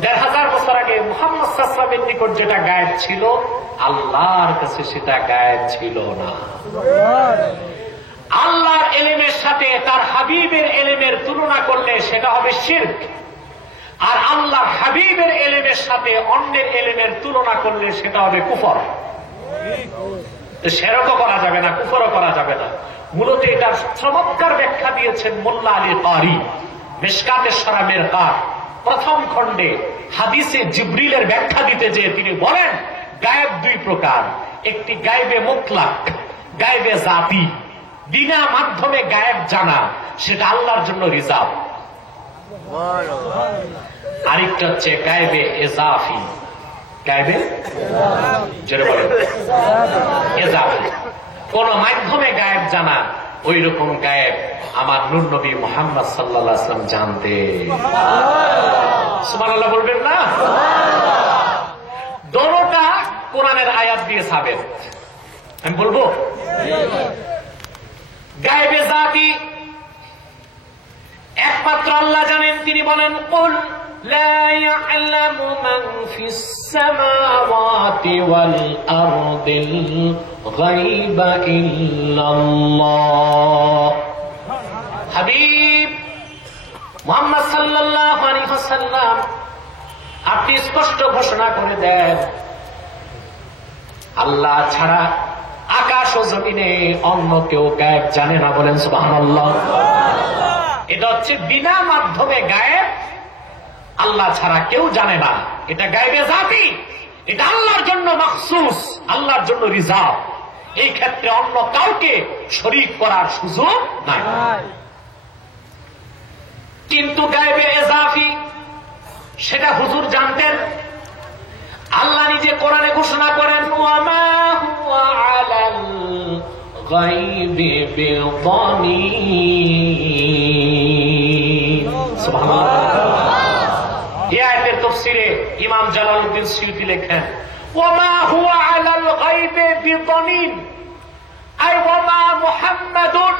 ১,৫০০ বছর আগে মুহাম্মদ সাল্লাল্লাহু আলাইহি ওয়াসাল্লামের নিকট যেটা গায়েব ছিল আল্লাহর কাছে সেটা গায়েব ছিল না। আল্লাহর ইলমের সাথে তার হাবিবের ইলমের তুলনা করলে সেটা হবে শিরক, আর আল্লাহর হাবিবের ইলমের সাথে অন্যের ইলমের তুলনা করলে সেটা হবে কুফর। শিরকও করা যাবে না, কুফরও করা যাবে না। মূলত এটার চমৎকার ব্যাখ্যা দিয়েছেন মোল্লা আলী কারি মিশকাতে শরামের কার প্রথম খণ্ডে হাদিসে জিবরিলের ব্যাখ্যা দিতে যেয়ে তিনি বলেন গায়েব দুই প্রকার, একটি গায়েবে মুতলাক, গায়েবে জাতি, বিনা মাধ্যমে গায়েব জানা, সেটা আল্লাহর জন্য রিজার্ভ। আরেকটা হচ্ছে গায়েবে এজাফি, গায়েবে যেটা বলে এজাফি, কোন মাধ্যমে গায়েব জানা, ওই রকম গায়েব আমার নূর নবী মুহাম্মদ সাল্লাল্লাহু আলাইহি ওয়াসাল্লাম জানতে। সুবহানাল্লাহ বলবেন না? দোনোটা কোরআনের আয়াত দিয়ে সাবেত। আমি বলবো গায়েবে জাতি একমাত্র আল্লাহ জানেন। তিনি বলেন কুল লা ইয়ালামু মান ফিস সামাওয়াতি ওয়াল আরদিল গায়বা ইল্লাল্লাহ। হাবিব মুহাম্মদ সাল্লাল্লাহু আলাইহি ওয়াসাল্লাম, আপনি স্পষ্ট ঘোষণা করে দেন আল্লাহ ছাড়া আকাশ ও জমিনে অন্য কেউ গায়েব জানে না। বলেন সুবহানাল্লাহ। এটা হচ্ছে বিনা মাধ্যমে গায়েব, আল্লাহ ছাড়া কেউ জানে না। এটা গায়েবে জাতি, এটা আল্লাহর জন্য মখসুস, আল্লাহর জন্য রিজার্ভ। এই ক্ষেত্রে অন্য কাউকে শরীক করার সুযোগ নাই। কিন্তু গায়েবে এজাফি সেটা হুজুর জানতেন। আল্লাহ নিজে কোরআনে ঘোষণা করেন ওয়ামা হুয়া আলাল গায়বি বিদানীন। সুবহানাল্লাহ। এই আয়াতের তাফসীরে ইমাম জালালউদ্দিন সুয়ুতী লেখেন ওয়ামা হুয়া আলাল গায়বি বিদানীন, আই ওয়ামা মুহাম্মাদুন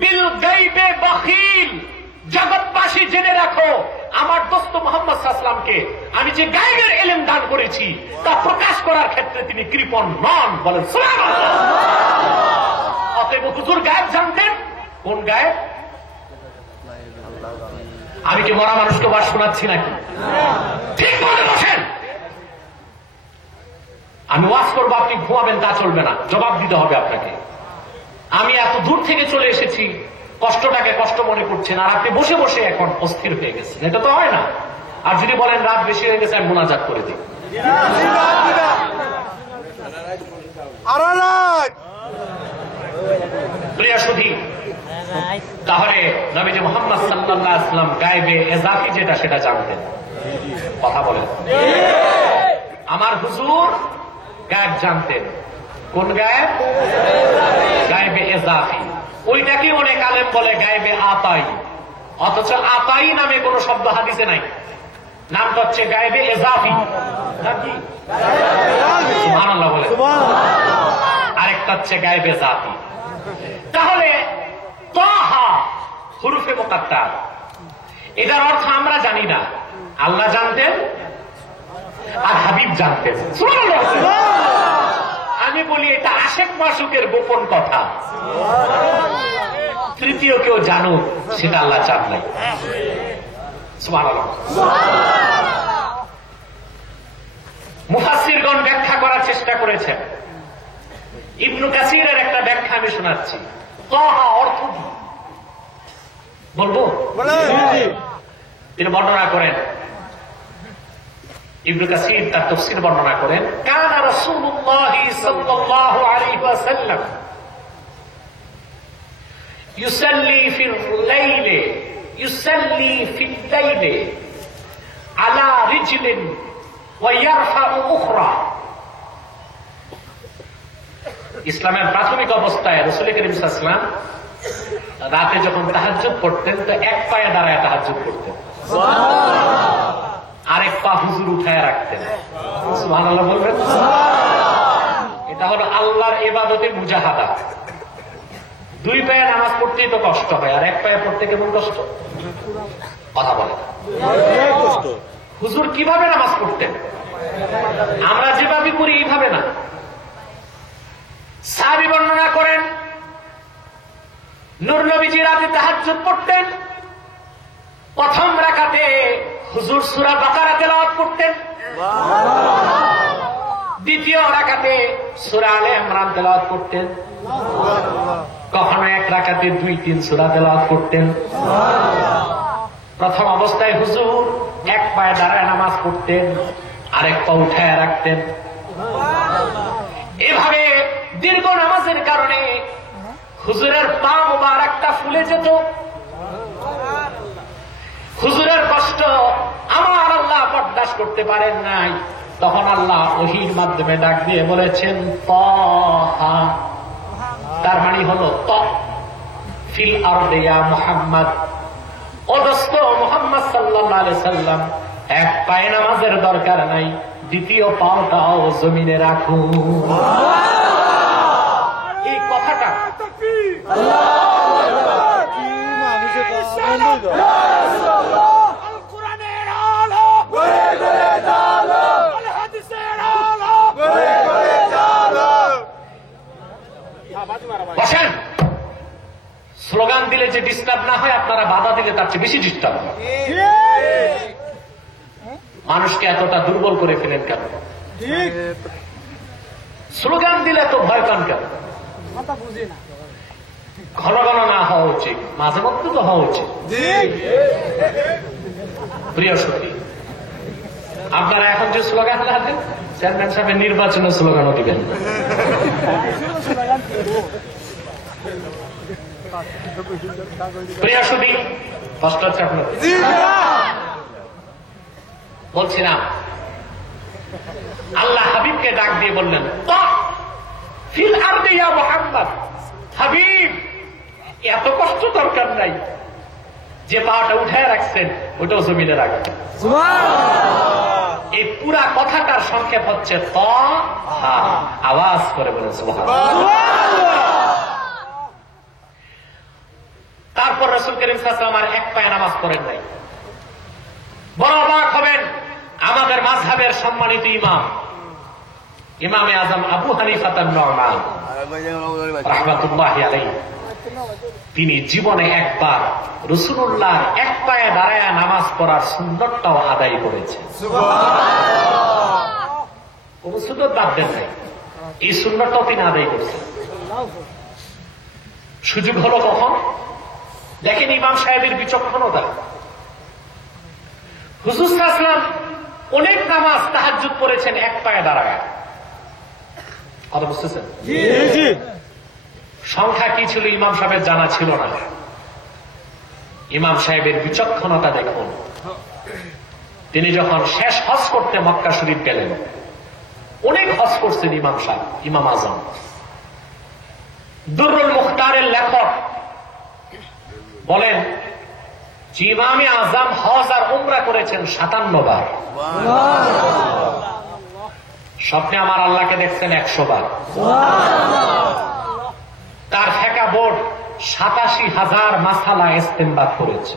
বিল গায়বি বাখিল জগৎবাসী জেনে রাখো, আমার দোস্ত মুহাম্মদ সাল্লাল্লাহু আলাইহি ওয়াসাল্লামকে আমি যে গায়েবের ইলম দান করেছি তা প্রকাশ করার ক্ষেত্রে তিনি কৃপণ নন। বলেন সুবহানাল্লাহ। অতএব হুজুর গায়েব জানতেন। কোন গায়েব? আমি কি মরা মানুষকে বাস শোনাচ্ছি নাকি? ঠিক বলে বসেন। আমি ওয়াজ করবো, আপনি ঘুমাবেন, তা চলবে না, জবাব দিতে হবে আপনাকে। আমি এত দূর থেকে চলে এসেছি, কষ্টটাকে কষ্ট মনে করছেন, আর আপনি বসে বসে এখন অস্থির হয়ে গেছেন। এটা তো হয় না। আর যদি বলেন রাত বেশি হয়ে গেছে, আমি মোনাজাত করে দিই। প্রিয় সুধী, তাহলে নবীজি মুহাম্মদ সাল্লাল্লাহু আলাইহি ওয়াসাল্লাম গায়েবে এজাফি যেটা সেটা জানতেন। কথা বলেন। আমার হুজুর গায়েব জানতেন। কোন গায়েব? গায়েবে এজাফি। ওইটাকে অনেক আলেম বলে গায়েবে আতাই, অথচ আতাই নামে কোন শব্দ হাদিসে নাই। নামটা হচ্ছে গায়েবে এজাফি। সুবহানাল্লাহ বলে। আরেকটা হচ্ছে গায়েবে জাতি। তাহলে তাহা হুরুফে মুকাত্তার, এটার অর্থ আমরা জানি না, আল্লাহ জানতেন আর হাবিব জানতেন। আমি বলি এটা আশেক মাসুকের গোপন কথা, তৃতীয় কেউ জানুক সেটা আল্লাহ চান নাই। সুবহানাল্লাহ। মুফাসসিরগণ ব্যাখ্যা করার চেষ্টা করেছেন। ইবনু কাসিরের একটা ব্যাখ্যা আমি শোনাচ্ছি। তাহা অর্থ কি বলবো? তিনি বর্ণনা করেন, ইবনু কাসির তার তাফসীর বর্ণনা করেন, কানা রাসূলুল্লাহ সাল্লাল্লাহু আলাইহি ওয়াসাল্লাম ইউসাল্লি ফিল লাইলি আলা রিজলিন ওয়া ইয়ারফাউ উখরা। ইসলামের প্রাথমিক অবস্থায় রাসূল করিম সাল্লাল্লাহু আলাইহি ওয়াসাল্লাম রাতে যখন তাহাজ্জুদ পড়তেন তো এক পায়ে দাঁড়ায় তাহাজ্জুদ পড়তেন, আরেক পা হুজুর উঠায় রাখতেন। সুবহানাল্লাহ বলবেন। এটা হলো আল্লাহর ইবাদতে মুজাহাদা। দুই পায়ে নামাজ পড়তেই তো কষ্ট হয়, আর এক পায়ে পড়তে কেমন কষ্ট? কথা বলে। হুজুর কিভাবে নামাজ পড়তেন? আমরা যেভাবে করি এইভাবে না। সাহাবী বর্ণনা করেন, নূর নবীজি রাতে তাহাজ্জুদ পড়তেন, প্রথম রাকাতে হুজুর সূরা বাকারা তেলাওয়াত করতেন, দ্বিতীয় রাকাতে সূরা আলে ইমরান তেলাওয়াত করতেন, কখনো এক রাকাতে 2-3 সূরা তেলাওয়াত করতেন। প্রথম অবস্থায় হুজুর এক পায়ে দাঁড়ায় নামাজ পড়তেন, আরেক পা উঠায় রাখতেন। এভাবে দীর্ঘ নামাজের কারণে হুজুরের পা মুবারকটা ফুলে যেত। হুজুরের কষ্ট আমার আল্লাহ বরদাস্ত করতে পারেন নাই। তখন আল্লাহ ওহীর মাধ্যমে ডাক দিয়ে বলেছেন তাহা, তার মানে হলো ত ফিল আরদি ইয়া মুহাম্মদ। ও দোস্ত মুহাম্মদ সাল্লাল্লাহু আলাইহি সাল্লাম, এক পায়ে নামাজের দরকার নাই, দ্বিতীয় পাওটাও জমিনে রাখুন। এই কথাটা বসেন। স্লোগান দিলে যে ডিস্টার্ব না হয়, আপনারা বাধা দিলে তার চেয়ে বেশি ডিস্টার্ব হয়। মানুষকে এতটা দুর্বল করে ফেলেন কেন? স্লোগান দিলে তো ভয় পান কেন? ঘন ঘন না হওয়া উচিত, মাঝে মধ্যে তো হওয়া উচিত। প্রিয় সুধী, আপনারা এখন যে স্লোগান দেন, চেয়ারম্যান সাহেবের নির্বাচনের স্লোগানও দিবেন। প্রিয় সুধী, কষ্ট হচ্ছে আপনার? বলছিলাম আল্লাহ হাবিবকে ডাক দিয়ে বললেন ফিল আরদি ইয়া মুহাম্মদ, হাবিব এত কষ্ট দরকার নাই, যে পাটা উঠায় রাখছেন ওটাও জমিনে রাখবেন। এই পুরা কথাটার সংক্ষেপ হচ্ছে ত। আওয়াজ করে বলেন সুবহানাল্লাহ। তারপর রাসূল করিম সাল্লাল্লাহু আলাইহি ওয়াসাল্লাম আর এক পায়ে নামাজ পড়েন নাই। বড় অবাক হবেন, আমাদের মাযহাবের সম্মানিত ইমামে আজম আবু হানিফা আন-নু'মান রাহমাতুল্লাহি আলাইহি, তিনি জীবনে একবার রাসূলুল্লাহর এক পায়ে দাঁড়ায় নামাজ পড়ার সুন্নতটাও আদায় করেছেন। কোন সুন্নত বাদ দেন নাই, এই সুন্নতটাও তিনি আদায় করেছেন। সুযোগ হলো কখন? দেখেন ইমাম সাহেবের বিচক্ষণতা। হুজুর সাল্লাল্লাহু আলাইহি ওয়াসাল্লাম অনেক নামাজ তাহাজ্জুদ পড়েছেন এক পায়ে দাঁড়ায়। কথা বুঝতেছেন? সংখ্যা কি ছিল ইমাম সাহেবের জানা ছিল না। ইমাম সাহেবের বিচক্ষণতা দেখুন। তিনি যখন শেষ হজ করতে মক্কা শরীফ গেলেন, অনেক হজ করছেন ইমাম সাহেব, ইমাম আজম। দুররুল মুখতারের লেখক বলেন যে ইমামে আজম হজ আর উমরা করেছেন 57 বার। স্বপ্নে আমার আল্লাহকে দেখছেন 100 বার। তার ফেকা বোর্ড 87,000 মাসালা ইস্তেমবাদ করেছে।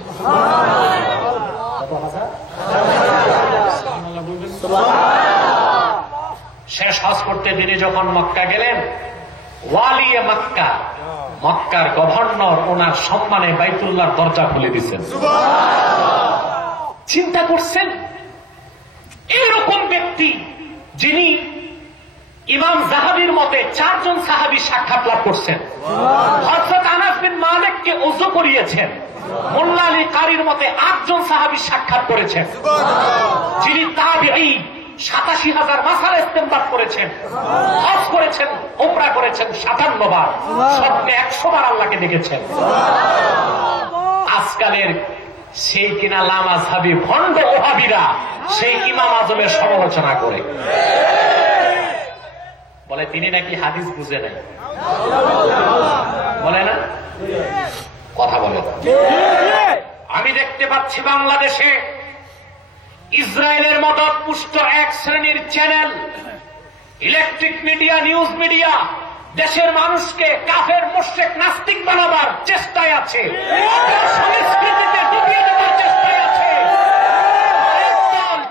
শেষ হজ করতে তিনি যখন মক্কা গেলেন, ওয়ালিয়ে মক্কা, মক্কার গভর্নর ওনার সম্মানে বাইতুল্লাহর দরজা খুলে দিচ্ছেন। চিন্তা করছেন এইরকম ব্যক্তি যিনি ইমাম যাহাবীর মতে 4 জন সাহাবী সাক্ষাৎ লাভ করছেন, হযরত আনাস বিন মালিককে ওযু করিয়েছেন, মোল্লা আলী কারীর মতে 8 জন সাহাবী সাক্ষাৎ করেছেন, যিনি তাবিঈ 87,000 মাসালা ইস্তেমবাদ করেছেন, হজ করেছেন, উমরা করেছেন 57 বার, স্বপ্নে 100 বার আল্লাহকে দেখেছেন। আজকালের সেই কিনা লামাযহাবী ভণ্ড ওহাবীরা সেই ইমাম আজমের সমালোচনা করে, বলে তিনি নাকি হাদিস বুঝে নাই। বলে না? কথা বলে। আমি দেখতে পাচ্ছি বাংলাদেশে ইসরায়েলের মদত পুষ্ট এক শ্রেণীর channel, electric media, news media দেশের মানুষকে কাফের, মুশরিক, নাস্তিক বানাবার চেষ্টায় আছে, সংস্কৃতিতে ডুবিয়ে দেওয়ার চেষ্টায় আছে।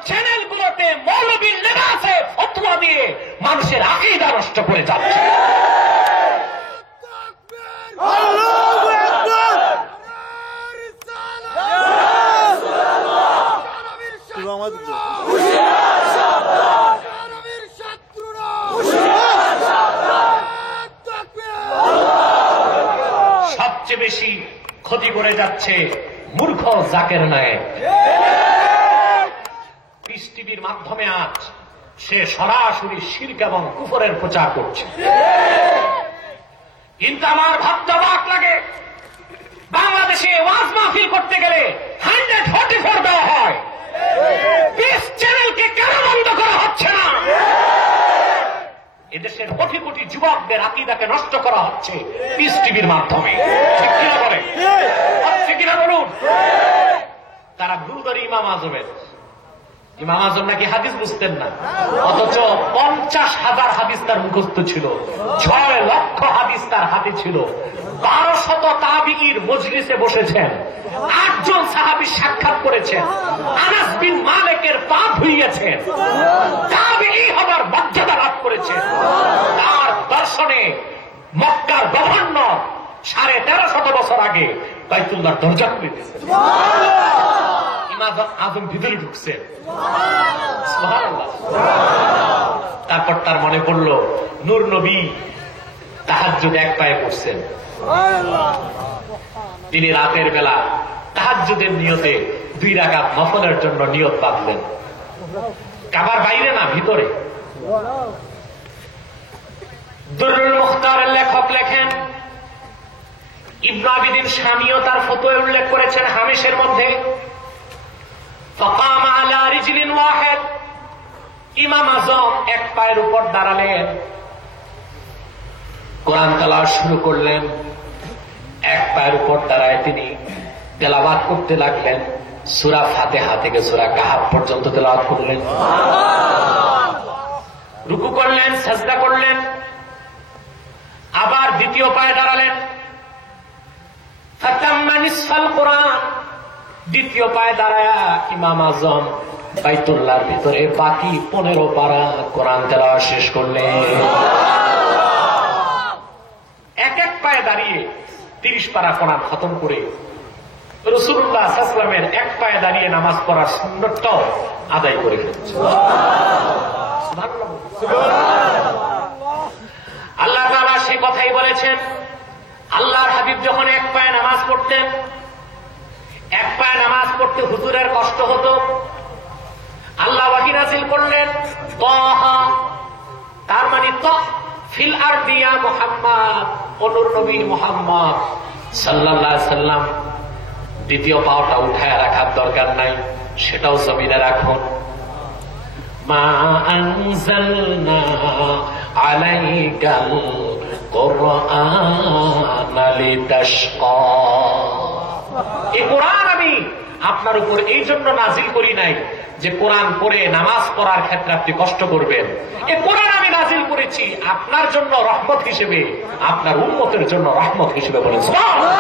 চ্যানেলগুলোতে মৌলবীর লেবাসে ফতোয়া দিয়ে মানুষের আকীদা নষ্ট করে যাচ্ছে। সবচেয়ে বেশি ক্ষতি করে যাচ্ছে মূর্খ জাকের নায়েক। পিস টিভির মাধ্যমে আজ সে সরাসরি শিরক এবং কুফরের প্রচার করছে। কিন্তু আমার ভাবতে অবাক লাগে, বাংলাদেশে ওয়াজ মাহফিল করতে গেলে 144 দেওয়া হয়, পিস চ্যানেলকে কেন বন্ধ করা হচ্ছে না? এদেশের কোটি কোটি যুবকদের আকীদাকে নষ্ট করা হচ্ছে পিস টিভির মাধ্যমে। ঠিক কিনা বলে? হচ্ছে কিনা বলুন? তারা ভুল করে ইমাম আজমের। ইমাম আজম নাকি হাদিস বুঝতেন না, অথচ 50,000 হাদিস তার মুখস্থ ছিল, 6 লক্ষ হাদিস তার হাতে ছিল, 1200 তাবিঈর মজলিসে বসেছেন, 8 জন সাহাবী সাক্ষাৎ করেছেন, আনাস বিন মালিকের পা ধুইয়েছেন, তাবিঈ হবার মর্যাদা লাভ করেছেন। তার দর্শনে মক্কার গভর্নর 1350 বছর আগে বাইতুল্লাহর দরজা খুলে দিয়েছেন। আজম ভিতরে ঢুকছেন। সুবহানাল্লাহ। তারপর তার মনে পড়ল নূর নবী তাহাজ্জুদ এক পায়ে করছেন। তিনি রাতের বেলা তাহাজ্জুদের নিয়তে 2 রাকাত নফলের জন্য নিয়ত বাঁধলেন, কাবার বাইরে না, ভিতরে। দুররুল মুখতারের লেখক লেখেন, ইবনে আবিদিন শামীও তার ফতোয়ায় উল্লেখ করেছেন হামিশের মধ্যে, فقام على رجل واحد, ইমাম আজম এক পায়ের উপর দাঁড়ালেন, কোরআন তেলাওয়াত শুরু করলেন। এক পায়ের উপর দাঁড়ায় তিনি তেলাওয়াত করতে লাগলেন, সূরা ফাতিহা থেকে সূরা কাহাফ পর্যন্ত তেলাওয়াত করলেন। রুকু করলেন, সাজদা করলেন, আবার দ্বিতীয় পায়ে দাঁড়ালেন, কোরআন দ্বিতীয় পায়ে দাঁড়ায়া ইমাম আজম বাইতুল্লাহর ভিতরে বাকি 15 পারা কোরআন তেলাওয়াত শেষ করলেন। এক এক পায়ে দাঁড়িয়ে 30 পারা কোরআন খতম করে রাসূলুল্লাহ সাল্লাল্লাহু আলাইহি ওয়াসাল্লামের এক পায়ে দাঁড়িয়ে নামাজ পড়ার সুন্নতটাও আদায় করে ফেলেছে। আল্লাহ তাআলা সেই কথাই বলেছেন। আল্লাহর হাবিব যখন এক পায়ে নামাজ পড়তেন, এক পায়ে নামাজ পড়তে হুজুরের কষ্ট হতো। আল্লাহ ওয়াহী নাযিল করলেন, তাহা, তার মানে তো ফিল আরদি ইয়া মুহাম্মদ, ও নূর নবী মুহাম্মদ সাল্লাল্লাহু আলাইহি ওয়াসাল্লাম দ্বিতীয় পাওটা উঠায় রাখার দরকার নাই, সেটাও জমিনে রাখুন। মা আনজালনা আলাইকাল কুরআনা লিতাশকা, এই কোরআন আমি আপনার উপর এই জন্য নাজিল করি নাই যে কোরআন পড়ে নামাজ পড়ার ক্ষেত্রে আপনি কষ্ট করবেন। এই কোরআন আমি নাজিল করেছি আপনার জন্য রহমত হিসেবে, আপনার উম্মতের জন্য রহমত হিসেবে। বলেন সুবহানাল্লাহ।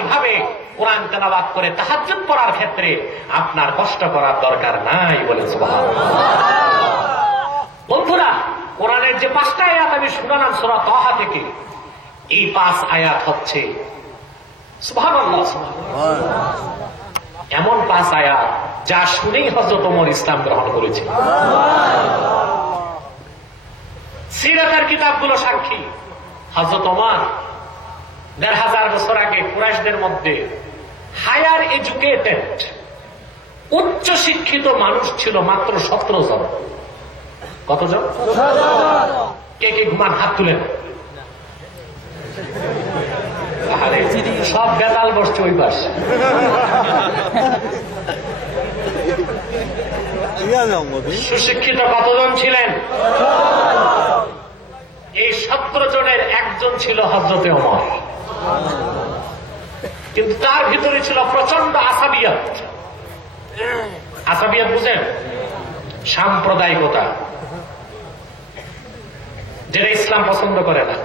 এভাবে কোরআন তেলাওয়াত করে তাহাজ্জুদ পড়ার ক্ষেত্রে আপনার কষ্ট করার দরকার নাই। বলেন সুবহানাল্লাহ। বন্ধুরা, কোরআনের যে 5টা আয়াত আমি শুনালাম সূরা তাহা থেকে, এই 5 আয়াত হচ্ছে সুবহানাল্লাহ সুবহানাল্লাহ এমন 5 আয়াত যা শুনেই হযরত ওমর ইসলাম গ্রহণ করেছে। সিরাতের কিতাবগুলো সাক্ষী, হযরত ওমর 1500 বছর আগে কুরাইশদের মধ্যে হায়ার এডুকেটেড, উচ্চ শিক্ষিত মানুষ ছিল মাত্র 17 জন। কতজন? কে কে ঘুমান? হাত তুলেন। সব বেতাল বসছে ওই পাশ। সুশিক্ষিত কতজন ছিলেন? এই 17 জনের একজন ছিল হযরতে ওমর। কিন্তু তার ভিতরে ছিল প্রচন্ড আসাবিয়াত। আসাবিয়াত বুঝেন? সাম্প্রদায়িকতা, যেটা ইসলাম পছন্দ করে না।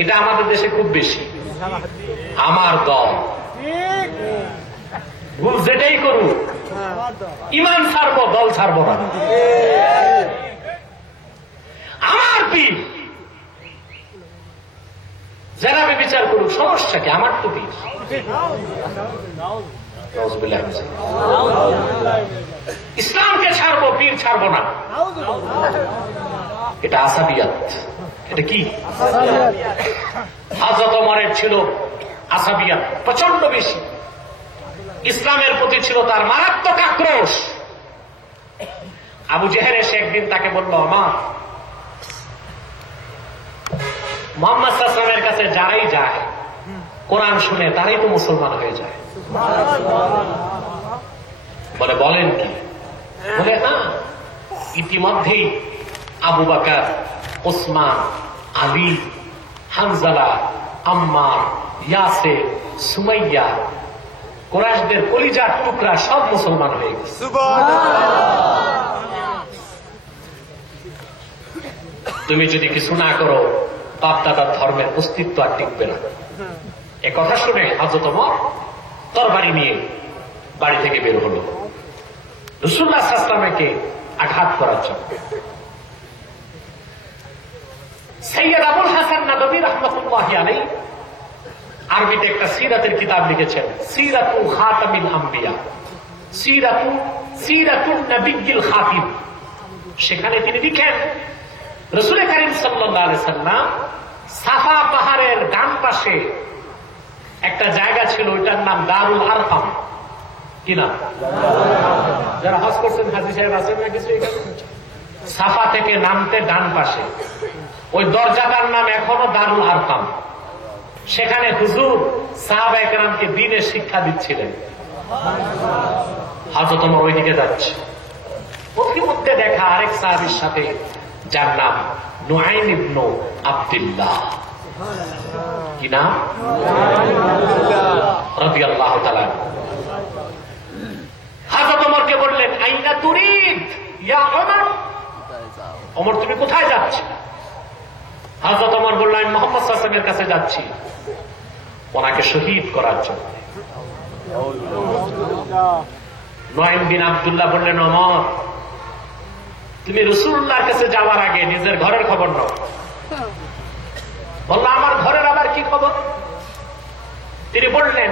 এটা আমাদের দেশে খুব বেশি। আমার দল, ভুল যেটাই করুক, ইমান ছাড়বো, দল ছাড়বো না। আমার পীর যারা বিচার করুক, সমস্যা কি? আমার তো পীর। ইসলামকে ছাড়বো, পীর ছাড়বো না। এটা আসাবিয়াত। এটা কি? হযরত ওমরের ছিল আসাবিয়াত প্রচন্ড বেশি। ইসলামের প্রতি ছিল তার মারাত্মক আক্রোশ। আবু জেহেল এসে একদিন তাকে বলল, ওমর, মুহাম্মদ সাল্লাল্লাহু আলাইহি ওয়াসাল্লামের কাছে যারাই যায় কোরআন শুনে তারাই তো মুসলমান হয়ে যায়। বলে, বলেন কি? বলে, হ্যাঁ, ইতিমধ্যেই আবু বকর, ওসমান, আলী, হানজালা, আম্মার, ইয়াসির, সুমাইয়া, কুরাইশদের কলিজার টুকরা সব মুসলমান হয়ে গেছে। তুমি যদি কিছু না করো, বাপ দাদার ধর্মের অস্তিত্ব আর টিকবে না। এ কথা শুনে হযরত ওমর তরবারি নিয়ে বাড়ি থেকে বের হল রাসূলুল্লাহ সাল্লাল্লাহু আলাইহি ওয়াসাল্লামকে আঘাত করার জন্য। সৈয়দ আবুল হাসান নাদভী রাহমাতুল্লাহি আলাইহি আরবিতে একটা সিরাতের কিতাব লিখেছেন, সিরাতু খাতামিল আম্বিয়া, সিরাতুন নবিয়্যিল খাতিম। সেখানে তিনি লিখেন, রাসূল কারীম সাল্লাল্লাহু আলাইহি ওয়াসাল্লাম সাফা পাহাড়ের ডান পাশে একটা জায়গা ছিল, ওইটার নাম দারুল আরকাম। কি নাম? যারা হজ করছেন, হাজী সাহেব আছেন না কিছু? সাফা থেকে নামতে ডান পাশে ওই দরজাটার নাম এখনো দারুল আরকাম। সেখানে হুজুর সাহাবায়ে কেরামকে দ্বীনের শিক্ষা দিচ্ছিলেন। হযরত ওমর ওইদিকে যাচ্ছে। প্রতিমধ্যে দেখা আরেক সাহাবীর সাথে, যার নাম নুআইম ইবনে আব্দুল্লাহ। কি নাম? রাদিয়াল্লাহু তাআলা। হযরত ওমরকে বললেন, আইনা তুরিদ ইয়া ওমর? ওমর, তুমি কোথায় যাচ্ছ? হযরত ওমর বললেন, মুহাম্মদ সাল্লাল্লাহু আলাইহি ওয়াসাল্লামের কাছে যাচ্ছি। ওনাকে শহীদ করার জন্য। নয়ন বিন আব্দুল্লাহ বললেন, ওমর, তুমি রাসূলুল্লাহর কাছে যাওয়ার আগে নিজের ঘরের খবর নাও। বলল, আমার ঘরের আবার কি খবর? তিনি বললেন,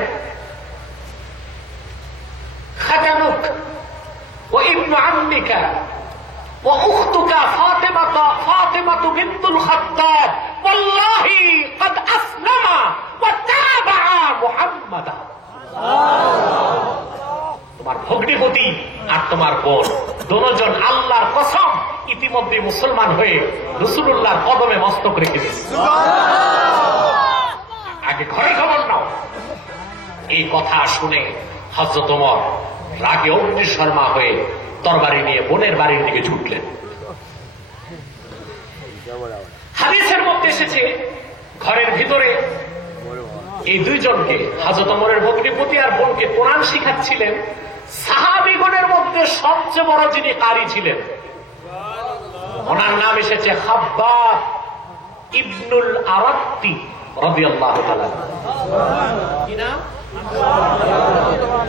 খাজানুক ওয়া ইবনু আম্মিকা ওয়া উখতুকা ফাতিমাতু বিনতুল খাত্তাব ওয়াল্লাহি ক্বাদ আসলামা ওয়া তাবা মুহাম্মাদা। তোমার ভগ্নিপতি আর তোমার বোন দুজন আল্লাহর কসম ইতিমধ্যে মুসলমান হয়ে রাসূলুল্লাহর কদমে মস্তক রেখে দিয়েছে। আগে ঘরে খবর নাও। এই কথা শুনে হযরত ওমর রাগে অগ্নিশর্মা হয়ে তরবারি নিয়ে বোনের বাড়ির দিকে ছুটলেন। হাদিসের মধ্যে এসেছে, ঘরের ভিতরে এই দুইজনকে, হযরত ওমরের ভগ্নিপতি আর বোনকে কোরআন শিখাচ্ছিলেন সাহাবীগণের মধ্যে সবচেয়ে বড় যিনি কারি ছিলেন, ওনার নাম এসেছে খাব্বাব ইবনুল আরাত্তি রাদিয়াল্লাহু তাআলা। কি নাম?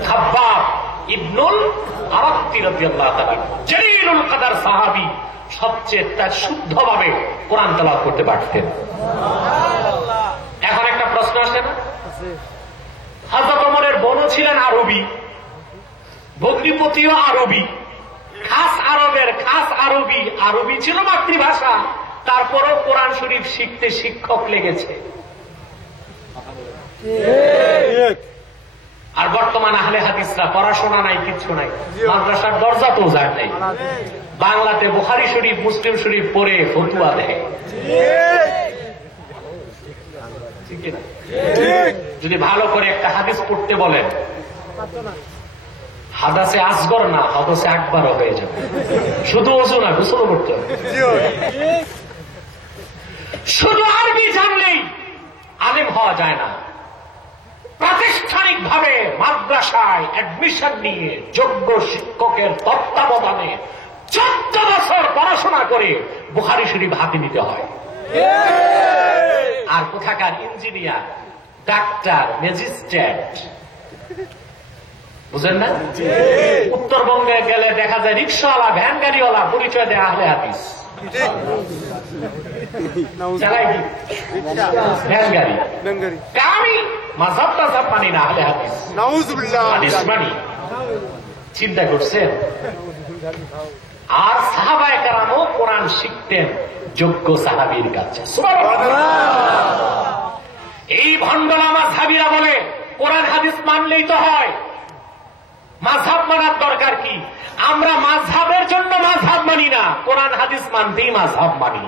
খাব্বাব ইবনুল আরাত্তি রাদিয়াল্লাহু তাআলা, জলিলুল কদর সাহাবী, সবচেয়ে তার শুদ্ধভাবে কোরআন তেলাওয়াত করতে পারতেন। এখন একটা প্রশ্ন আসে না, হযরত ওমরের বোনও ছিলেন আরবি, ভগ্নিপতিও আরবি, খাস আরবের খাস আরবি, আরবি ছিল মাতৃভাষা, তারপরও কোরআন শরীফ শিখতে শিক্ষক লেগেছে। আর বর্তমান আহলে হাদিসরা পড়াশোনা নাই, কিচ্ছু নাই, মাদ্রাসার দরজা তো যায় নাই, বাংলাতে বুখারী শরীফ মুসলিম শরীফ পড়ে ফতুয়া দেয়। যদি ভালো করে একটা হাদিস পড়তে বলেন, হাদাসে আসগর না হাদাসে আকবারও হয়ে যাবে। শুধু ওযু না, গোসলও করতে হবে। শুধু আরবি জানলেই আলেম হওয়া যায় না। প্রাতিষ্ঠানিক ভাবে মাদ্রাসায় অ্যাডমিশন নিয়ে যোগ্য শিক্ষকের তত্ত্বাবধানে 14 বছর পড়াশোনা করে বুখারী শরীফ হাতে নিতে হয়। আর কোথাকার ইঞ্জিনিয়ার, ডাক্তার, ম্যাজিস্ট্রেট, বুঝেন না? উত্তরবঙ্গে গেলে দেখা যায় রিক্সাওয়ালা, ভ্যান গাড়িওয়ালা পরিচয় দেয় আহলে হাদিস। চালাই কি ভ্যান গাড়ি, আমি মাযহাব টাযহাব মানি না, আহলে হাদিস, নাউযুবিল্লাহ, হাদিস মানি। চিন্তা করছেন? আর সাহাবায়ে কেরামও কোরআন শিখতেন যোগ্য সাহাবীর কাছে। এই ভণ্ডলা মাযহাবীরা বলে কোরআন হাদিস মানলেই তো হয়, মাযহাব মানার দরকার কি? আমরা মাযহাবের জন্য মাযহাব মানি না, কোরআন হাদিস মানতেই মাযহাব মানি।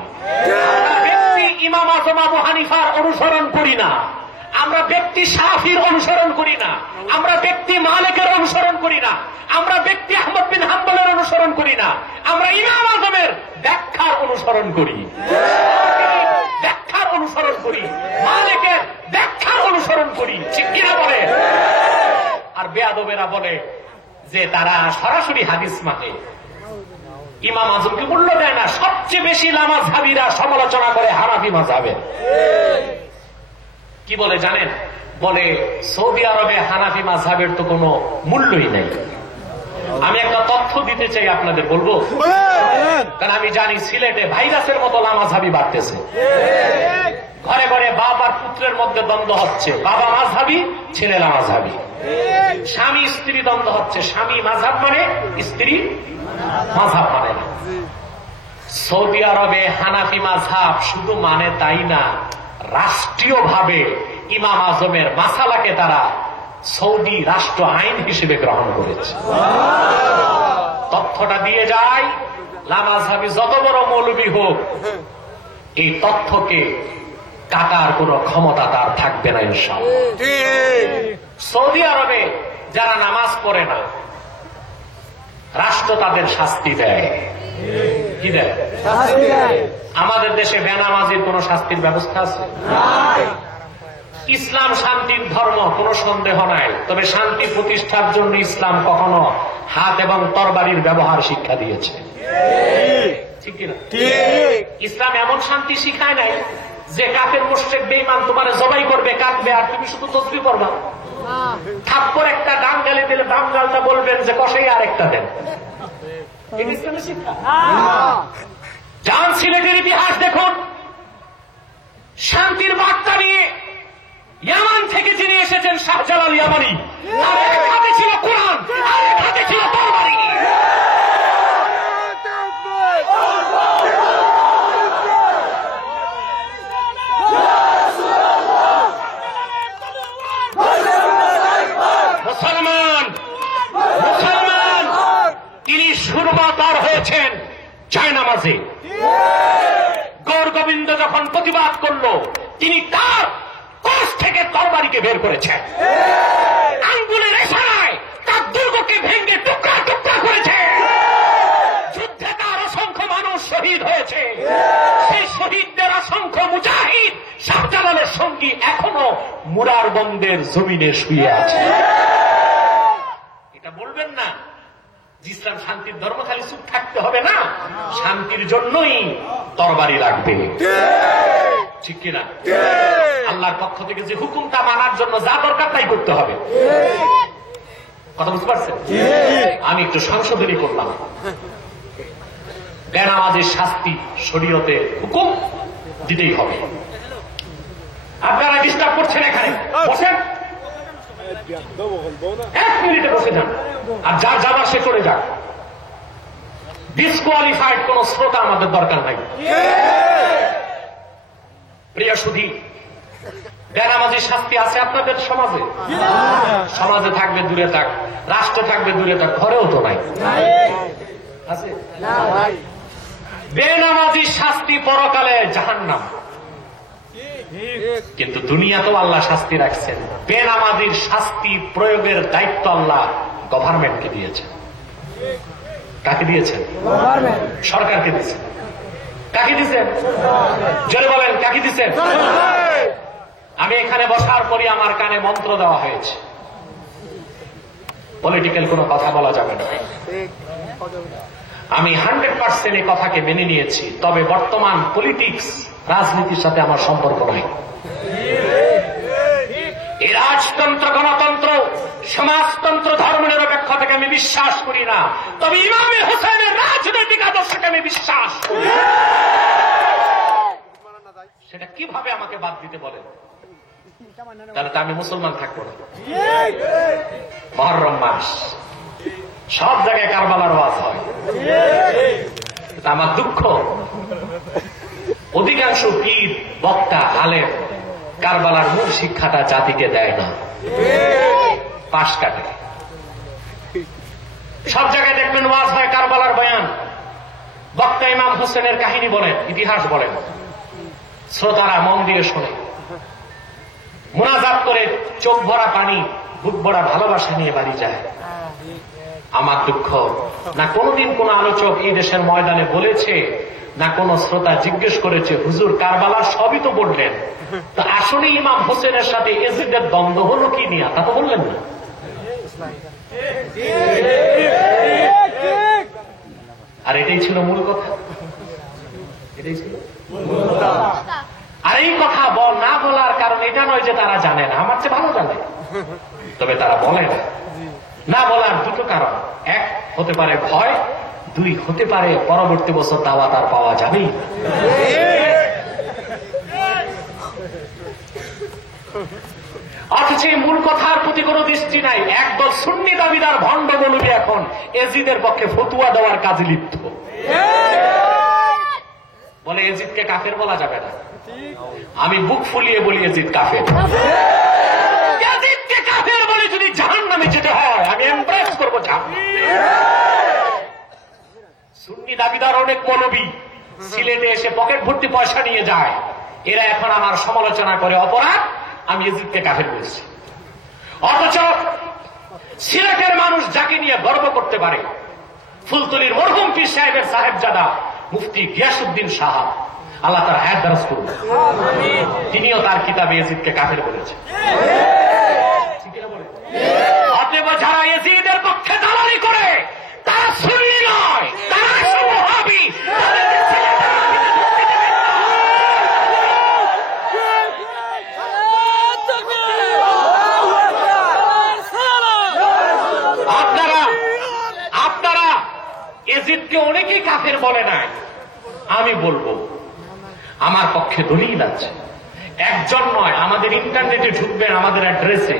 আমরা ব্যক্তি ইমাম আযম আবু হানিফার অনুসরণ করি না, আমরা ব্যক্তি শাফির অনুসরণ করি না, আমরা ব্যক্তি মালিকের অনুসরণ করি না, আমরা ব্যক্তি আহমদ বিন হাম্বলের অনুসরণ করি না, আমরা ইমাম আযমের ব্যাখ্যার অনুসরণ করি, ব্যাখ্যার অনুসরণ করি, মালিকের ব্যাখ্যার অনুসরণ করি। ঠিক কিনা বলে? আর বেয়াদবেরা বলে যে তারা সরাসরি হাদিস মানে, ইমাম আযমকে মূল্য দেয় না। সবচেয়ে বেশি লামাযহাবীরা সমালোচনা করে হানাফি মাযহাবের। কি বলে জানেন? বলে সৌদি আরবে হানাফি মাযহাবের তো কোনো মূল্যই নাই। আমি একটা তথ্য দিতে চাই আপনাদের, বলবো? কারণ আমি জানি সিলেটে ভাইরাসের মতো লামাযহাবী বাড়তেছে। ঘরে ঘরে বাপ আর পুত্রের মধ্যে দ্বন্দ্ব হচ্ছে, বাবা মাযহাবী, ছেলে লামাযহাবী। স্বামী স্ত্রী দ্বন্দ্ব হচ্ছে, স্বামী মাযহাব মানে, স্ত্রী মাযহাব মানে না। সৌদি আরবে হানাফি মাযহাব শুধু মানে তাই না, রাষ্ট্রীয়ভাবে ইমাম আযমের মাসালাকে তারা সৌদি রাষ্ট্র আইন হিসেবে গ্রহণ করেছে। তথ্যটা দিয়ে যায়, লামাযহাবী যত বড় মৌলবী হোক, এই তথ্যকে কাটার কোন ক্ষমতা তার থাকবে না ইনশাআল্লাহ। সৌদি আরবে যারা নামাজ পড়ে না, রাষ্ট্র তাদের শাস্তি দেয়। কি দেয়? আমাদের দেশে বেনামাজির কোন শাস্তির ব্যবস্থা আছে? ইসলাম শান্তির ধর্ম, কোন সন্দেহ নাই, তবে শান্তি প্রতিষ্ঠার জন্য ইসলাম কখনো হাত এবং তরবারির ব্যবহার শিক্ষা দিয়েছে। ঠিক কিনা? ইসলাম এমন শান্তি শিখায় নাই যে কাফের মুশরিক বেঈমান তোমার জবাই করবে, কাটবে, আর তুমি শুধু তসবিহ পড়বা। থাপ্পড় একটা ডান গালে দিলে বাম গালটা বলবেন যে কষাই আরেকটা দেন। যান সিলেটের ইতিহাস দেখুন, শান্তির বার্তা নিয়ে ইয়ামান থেকে যিনি এসেছেন শাহজালাল ইয়ামানি, আর এক হাতে ছিল কোরআন আর এক হাতে ছিল তরবারি। মুসলমান তিনি সুরবাতার হয়েছেন জায়নামাজে। গৌর গোবিন্দ যখন প্রতিবাদ করল, তিনি তার কোষ থেকে তরবারিকে বের করেছেন, আঙ্গুলের ইশারায় তার দুর্গকে ভেঙে টুকরা টুকরা করেছে। যুদ্ধে তার অসংখ্য মানুষ শহীদ হয়েছে। সেই শহীদদের অসংখ্য মুজাহিদ শাহজালালের সঙ্গী এখনো মুরারবন্দের জমিনে শুয়ে আছে। এটা বলবেন না ইসলাম শান্তির ধর্ম, খালি চুপ থাকতে হবে না, শান্তির জন্যই তরবারি লাগবে, ঠিক কিনা? আল্লাহর পক্ষ থেকে যে হুকুমটা মানার জন্য যা দরকার তাই করতে হবে। কথা বুঝতে পারছেন? আমি একটু সংশোধনী করলাম। বেনামাজের শাস্তি শরীয়তে হুকুম দিতেই হবে। আপনারা ডিস্টার্ব করছেন, এখানে বসেন, 1 মিনিটে বসে যান, আর যার যাবার সে করে যাক। ডিসকোয়ালিফাইড কোন শ্রোতা আমাদের দরকার নাই। প্রিয় সুধী, বেনামাজির শাস্তি আছে আপনাদের সমাজে? সমাজে থাকবে দূরে থাক, রাষ্ট্রে থাকবে দূরে থাক, ঘরেও তো নাই। আছে বেনামাজির শাস্তি পরকালে জাহান্নাম, কিন্তু দুনিয়াতেও আল্লাহ শাস্তি রাখছেন। বেনামাজির শাস্তি প্রয়োগের দায়িত্ব আল্লাহ গভর্নমেন্টকে দিয়েছেন। কাকে দিয়েছেন? সরকারকে দিয়েছেন। কাকে দিয়েছেন? জোরে বলেন, কাকে দিয়েছেন? আমি এখানে বসার পরই আমার কানে মন্ত্র দেওয়া হয়েছে, পলিটিক্যাল কোনো কথা বলা যাবে না। আমি 100% এই কথাকে মেনে নিয়েছি। তবে বর্তমান পলিটিক্স, রাজনীতির সাথে আমার সম্পর্ক নাই। এই রাজতন্ত্র, গণতন্ত্র, সমাজতন্ত্র, ধর্মনিরপেক্ষ থেকে আমি বিশ্বাস করি না। তবে ইমামে হোসেনের রাজনৈতিক আদর্শকে আমি বিশ্বাস করি। সেটা কিভাবে আমাকে বাদ দিতে বলেন? তাহলে তো আমি মুসলমান থাকবো না। মুহররম মাস, সব জায়গায় কারবালার ওয়াজ হয়। আমার দুঃখ, অধিকাংশ পীর, বক্তা, আলেম কারবালার মূল শিক্ষাটা জাতিকে দেয় না, পাশ কাটে। সব জায়গায় দেখবেন ওয়াজ হয়, কারবালার বয়ান, বক্তা ইমাম হোসেনের কাহিনী বলেন, ইতিহাস বলেন, শ্রোতারা মন দিয়ে শোনে, মুনাজাত করে চোখ ভরা পানি, বুক ভরা ভালোবাসা নিয়ে বাড়ি যায়। আমার দুঃখ, না কোনদিন কোন আলোচক এই দেশের ময়দানে বলেছে, না কোন শ্রোতা জিজ্ঞেস করেছে, হুজুর কারবালা সবই তো বললেন, তো আসলে ইমাম হোসেনের সাথে এজিদের দ্বন্দ্ব হলো কি নিয়ে, তা তো বললেন না। আর এটাই ছিল মূল কথা, এটাই ছিল। আর এই কথা না বলার কারণ এটা নয় যে তারা জানে না, আমার চেয়ে ভালো জানে, তবে তারা বলে না। না বলার দুটো কারণ, এক হতে পারে ভয়, দুই হতে পারে পরবর্তী বছর দাওয়াত আর পাওয়া যাবেই। অথচ এই মূল কথার প্রতি কোন দৃষ্টি নাই। একদল সুন্নি দাবিদার ভণ্ড মৌলবী এখন এজিদের পক্ষে ফতুয়া দেওয়ার কাজে লিপ্ত। বলে এজিদকে কাফের বলা যাবে না। আমি বুক ফুলিয়ে বলি এজিদ কাফের। এজিদকে কাফের বলে যদি জাহান্নামে যেতে হয়, আমি এমব্রেস করবো জাহান্নাম। সুন্নি দাবিদার অনেক মৌলবী সিলেটে এসে পকেট ভর্তি পয়সা নিয়ে যায়, এরা এখন আমার সমালোচনা করে অপরাধ, আমি এজিদকে কাফের বলছি। অথচ সিলেটের মানুষ যাকে নিয়ে গর্ব করতে পারে, ফুলতলির মরহুম পীর সাহেবের সাহেবজাদা মুফতি গিয়াসউদ্দিন সাহাব, আল্লাহ তার হায়াত দারাজ করুন, তিনিও তার কিতাবে এজিদকে কাফের বলেছেন। অতএব যারা এজিদের পক্ষে দালালি করে তারা সুন্নি নয়, তারা ওয়াহাবি। এজিদকে অনেকেই কাফের বলে নাই, আমি বলবো আমার পক্ষে দলিল আছে। একজন নয়, আমাদের ইন্টারনেটে ঢুকবেন, আমাদের অ্যাড্রেসে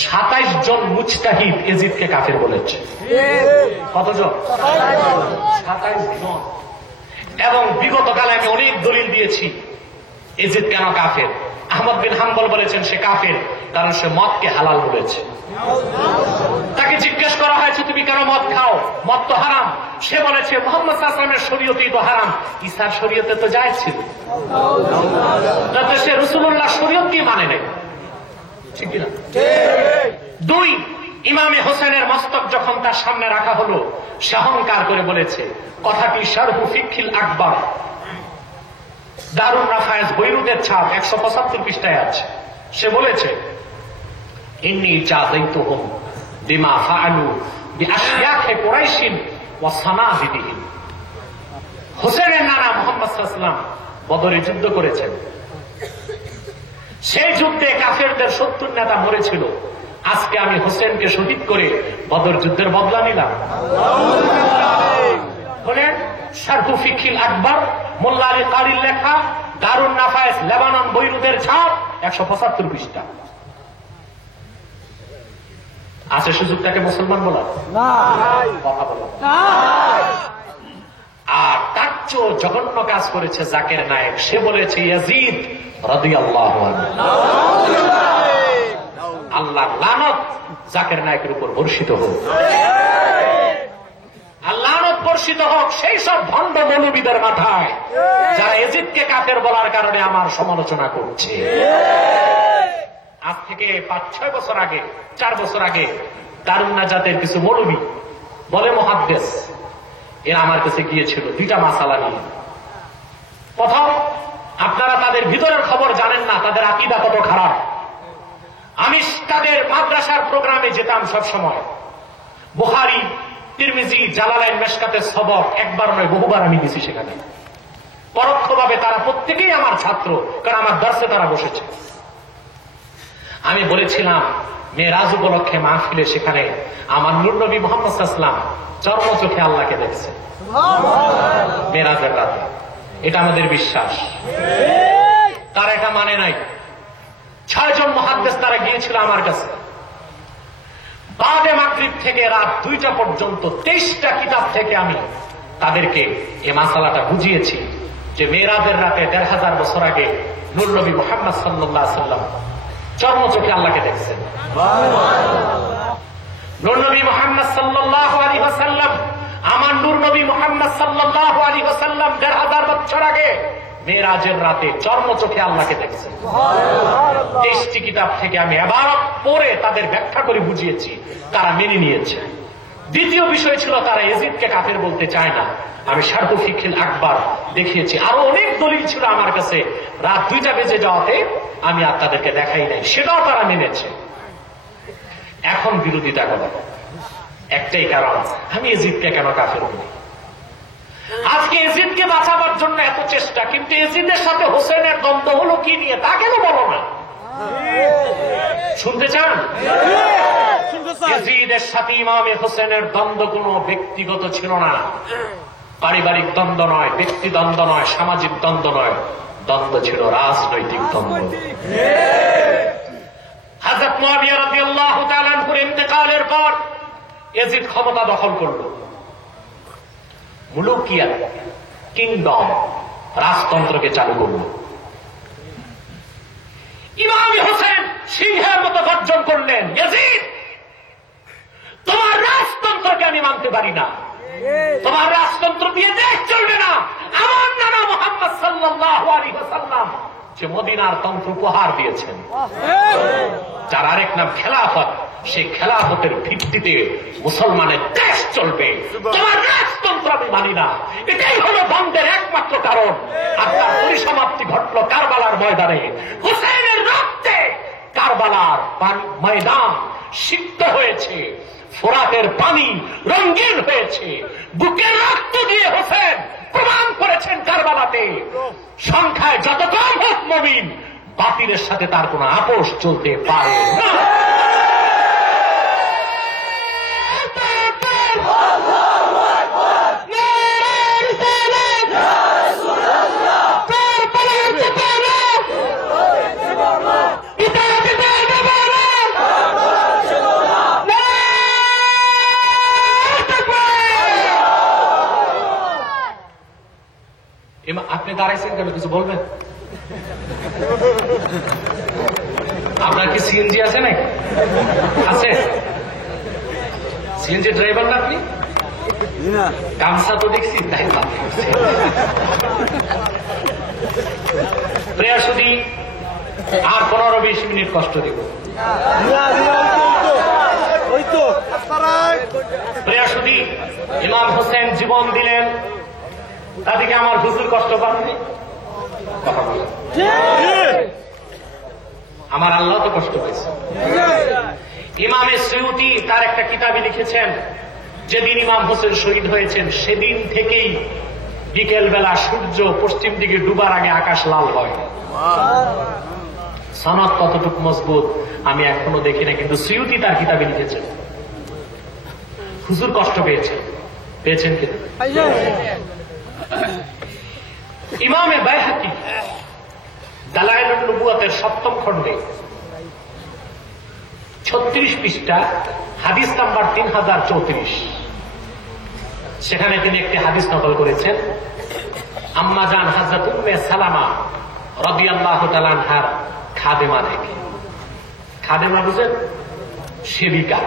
27 জন মুজতাহিদ এজিদকে কাফের বলেছে। কতজন? 27 জন। এবং বিগত কালে আমি অনেক দলিল দিয়েছি এজিদ কেন কাফের। আহমদ বিন হাম্বল বলেছেন সে কাফের কারণ সে মদকে হালাল বলেছে। তাকে জিজ্ঞেস করা হয়েছে তুমি কেন মদ খাও, মদ তো হারাম। সে বলেছে মুহাম্মদ সাল্লাল্লাহু আলাইহি ওয়াসাল্লামের শরীয়তেই তো হারাম, ঈসার শরীয়তে তো জায়েজ ছিল। তাতে সে রাসূলুল্লাহ শরীয়তকে মানে নাই, ঠিক কিনা? দুই, ইমামে হোসেনের মস্তক যখন তার সামনে রাখা হলো, সে অহংকার করে বলেছে, কথাটি শারহু ফিকহিল আকবর, দারুন নাফায়েজ বৈরুতের ছাপ 175 পৃষ্ঠায় আছে। সে বলেছে ইন্নী জাযাইতুহুম বিমা ফাআলু বিআশিয়াখি কুরাইশিন ওয়া সানাদিদিহিম। হোসেনের নানা মুহাম্মদ সাল্লাল্লাহু আলাইহি ওয়াসাল্লাম বদরে যুদ্ধ করেছেন। সেই যুদ্ধে কাফেরদের 70 নেতা মরেছিল। আজকে আমি হোসেনকে শহীদ করে বদর যুদ্ধের বদলা নিলাম। বলেন শারহু ফিকহিল আকবর, মোল্লা আলী কারির লেখা, দারুন নাফায়েজ লেবানন বৈরুতের ছাপ 175 পৃষ্ঠা। আছে সুযোগটাকে মুসলমান বলা? কথা বলা। আর তার চেয়েও জঘন্য কাজ করেছে জাকের নায়েক। সে বলেছে ইয়াজিদ রাদিয়াল্লাহু আনহু, আল্লাহ লানত জাকের নায়েকের উপর বর্ষিত হোক, লানত বর্ষিত হোক সেই সব ভণ্ড মৌলবীদের মাথায় যারা এজিদকে কাফের বলার কারণে আমার সমালোচনা করছে। আজ থেকে 5-6 বছর আগে, 4 বছর আগে দারুন নাজাতের কিছু মৌলবী বলে মুহাদ্দিস, এরা আমার কাছে গিয়েছিল 2টা মাসালা নিয়ে। প্রথম, আপনারা তাদের ভিতরের খবর জানেন না, তাদের আকীদা কত খারাপ। আমি তাদের মাদ্রাসার প্রোগ্রামে যেতাম সব সময়। বুখারী, তিরমিজি, জালালাইন, মেশকাতের সবক একবার নয় বহুবার আমি গেছি সেখানে। পরোক্ষভাবে তারা প্রত্যেকেই আমার ছাত্র, কারণ আমার দর্শে তারা বসেছে। আমি বলেছিলাম মেরাজ উপলক্ষে মাহফিলে সেখানে আমার নূর নবী মুহাম্মদ সাল্লাল্লাহু আলাইহি ওয়াসাল্লাম চর্ম চোখে আল্লাহকে দেখছে মেরাজের রাতে। এটা আমাদের বিশ্বাস। তারা এটা মানে নাই। 6 জন মুহাদ্দিস তারা গিয়েছিল আমার কাছে। বাদে মাগরিব থেকে রাত 2টা পর্যন্ত 23টা কিতাব থেকে আমি তাদেরকে এই মাসালাটা বুঝিয়েছি যে মেরাজের রাতে 1500 বছর আগে নূর নবী মুহাম্মদ সাল্লাল্লাহু আলাইহি ওয়াসাল্লাম চর্ম চোখে আল্লাহকে দেখছেন। নূর নবী মুহাম্মদ সাল্লাল্লাহু আলাইহি ওয়াসাল্লাম, আমার নূর নবী মুহাম্মদ সাল্লাল্লাহু আলাইহি ওয়াসাল্লাম 1500 বছর আগে মেরাজের রাতে চর্ম চোখে আল্লাহকে দেখছেন। 23টি কিতাব থেকে আমি এবার পড়ে তাদের ব্যাখ্যা করে বুঝিয়েছি, তারা মেনে নিয়েছে। দ্বিতীয় বিষয় ছিল তারা এজিদকে কাফের বলতে চায় না। আমি শারহু ফিকহিল আকবর দেখিয়েছি। আরো অনেক দলিল ছিল আমার কাছে। রাত 2টা বেজে যাওয়াতে আমি আর তাদেরকে দেখাই নাই, সেটাও তারা মেনেছে। এখন বিরোধিতা করে একটাই কারণ, আমি এজিদকে কেন কাফের বলি। আজকে এজিদকে বাঁচাবার জন্য এত চেষ্টা, কিন্তু এজিদের সাথে হোসেনের দ্বন্দ্ব হলো কি নিয়ে তা কেন বলো না? শুনতে চান? এজিদের সাথে ইমামে হোসেনের দ্বন্দ্ব কোনো ব্যক্তিগত ছিল না, পারিবারিক দ্বন্দ্ব নয়, ব্যক্তি দ্বন্দ্ব নয়, সামাজিক দ্বন্দ্ব নয়, দ্বন্দ্ব ছিল রাজনৈতিক দ্বন্দ্ব। হযরত মুআবিয়া রাদিয়াল্লাহু তাআলা আনহুর ইন্তেকালের পর এজিদ ক্ষমতা দখল করল। মুলুকিয়াত, কিংডম, রাজতন্ত্রকে চালু করল। ইমাম হোসেন সিংহের মতো গর্জন করলেন, ইয়াজিদ তোমার রাজতন্ত্রকে আমি মানতে পারি না, তোমার রাজতন্ত্র দিয়ে দেশ চলবে না। আমার নানা মুহাম্মদ সাল্লাল্লাহু আলাইহি ওয়াসাল্লাম যে মদিনার তন্ত্র উপহার দিয়েছেন, যার আরেক নাম খেলাফত, সেই খেলাফতের ভিত্তিতে মুসলমানের দেশ চলবে, তোমার রাজতন্ত্র আমি মানি না। এটাই হলো দ্বন্দ্বের একমাত্র কারণ। আর তার পরিসমাপ্তি ঘটল কারবালার ময়দানে। হুসাইনের রক্তে কারবালার ময়দান সিক্ত হয়েছে, ফোরাতের পানি রঙিন হয়েছে, বুকের রক্ত দিয়ে হোসেন প্রমাণ করেছেন কারবালাতে সংখ্যায় যত কম হোক মুমিন, বাতিলের সাথে তার কোন আপোষ চলতে পারে না। আপনি দাঁড়াইছেন কেন, কিছু বলবেন? আপনার কি সিএনজি আছে নাকি? আছে? সিএনজি ড্রাইভার না আপনি? গামছা তো দেখছি, তাই প্রিয় সুধী, আর 15-20 মিনিট কষ্ট দিব। প্রিয় সুধী, ইমাম হোসেন জীবন দিলেন, তাদেরকে আমার হুজুর কষ্ট পাননি? কথা বলেন। আমার আল্লাহ তো কষ্ট পেয়েছে। ইমামে সৈয়ুতি তার একটা কিতাবে লিখেছেন, যেদিন ইমাম হোসেন শহীদ হয়েছেন সেদিন থেকেই বিকেল বেলা সূর্য পশ্চিম দিকে ডুবার আগে আকাশ লাল হয়। সনদ কতটুকু মজবুত আমি এখনো দেখি না, কিন্তু সৈয়ুতি তার কিতাবে লিখেছেন হুজুর কষ্ট পেয়েছেন। পেয়েছেন কিনা? ইমামে বাইহাকি দালায়েলুন নবুওয়াতের 7ম খণ্ডে 36 পৃষ্ঠা হাদিস নাম্বার 3034, সেখানে তিনি একটি হাদিস নকল করেছেন। আম্মা জান হযরত উম্মে সালামা রাদিয়াল্লাহু তাআলা আনহার খাদেমা থেকে। খাদেমা বুঝেন? সেবিকা।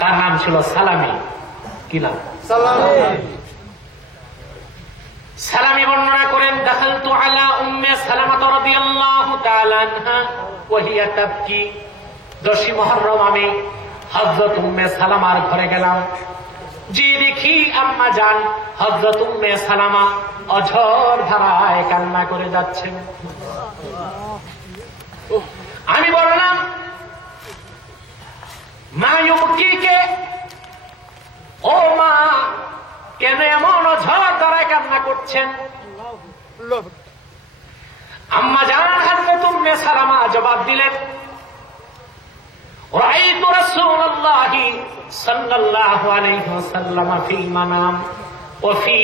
তার নাম ছিল সালামি। কি নাম? সালামি বর্ণনা করেন, দাখালতু আলা উম্মে সালামা রাদিয়াল্লাহু তাআলা আনহা ওয়া হিয়া তাবকি। 10 মুহররম আমি হযরত উম্মে সালামার ঘরে গেলাম, যে দেখি আম্মা জান হযরত উম্মে সালামা অঝর ধারায় কান্না করে যাচ্ছেন। আমি বললাম, মা ইউবকিকে, ও মা কেন এমন অঝর ধারায় কান্না করছেন? আম্মা জান হযরত উম্মে সালামা জবাব দিলেন, রাআইতু রাসূলুল্লাহি সাল্লাল্লাহু আলাইহি ওয়াসাল্লাম ফিল মানাম ওয়া ফি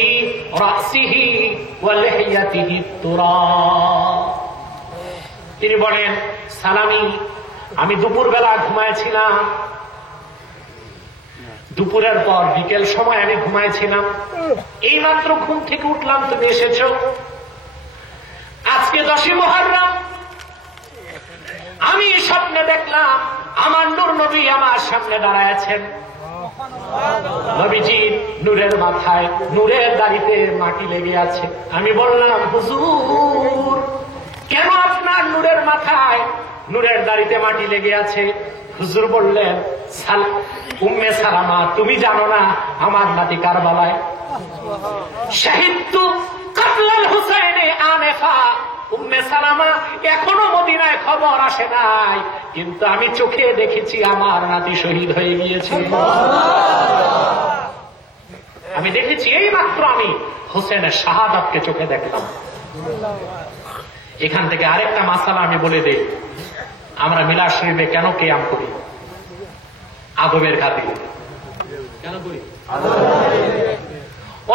রাসিহি ওয়া লিহিয়াতিহি তুরাব। তিনি বলেন, সালামি, আমি দুপুরবেলা ঘুমাইছিলাম, দুপুরের পর বিকেল সময় আমি ঘুমাইছিলাম, এইমাত্র ঘুম থেকে উঠলাম, তুমি এসেছো। আজকে 10 মুহররম আমি স্বপ্নে দেখলাম আমার নূর নবী আমার সামনে দাঁড়ায় আছেন। নবীজি নূরের মাথায়, নূরের দাড়িতে মাটি লেগে আছে। আমি বললাম, হুজুর কেন আপনার নূরের মাথায়, নূরের দাড়িতে মাটি লেগে আছে? হুজুর বললেন, উম্মে সালামা, তুমি জানো না আমার নাতি কারবালায় শাহিদতু কাতলাল হুসাইনে আনেফা। উম্মে সালামা, এখনো মদিনায় খবর আসে নাই, কিন্তু আমি চোখে দেখেছি আমার নাতি শহীদ হয়ে গিয়েছে। আমি দেখেছি, এই মাত্র আমি হোসেনের শাহাদাতকে চোখে দেখলাম। এখান থেকে আরেকটা মাসালা আমি বলে দেই, আমরা মিলাদ শরীফে কেন কিয়াম করি? আদবের খাতিরে কেন করি?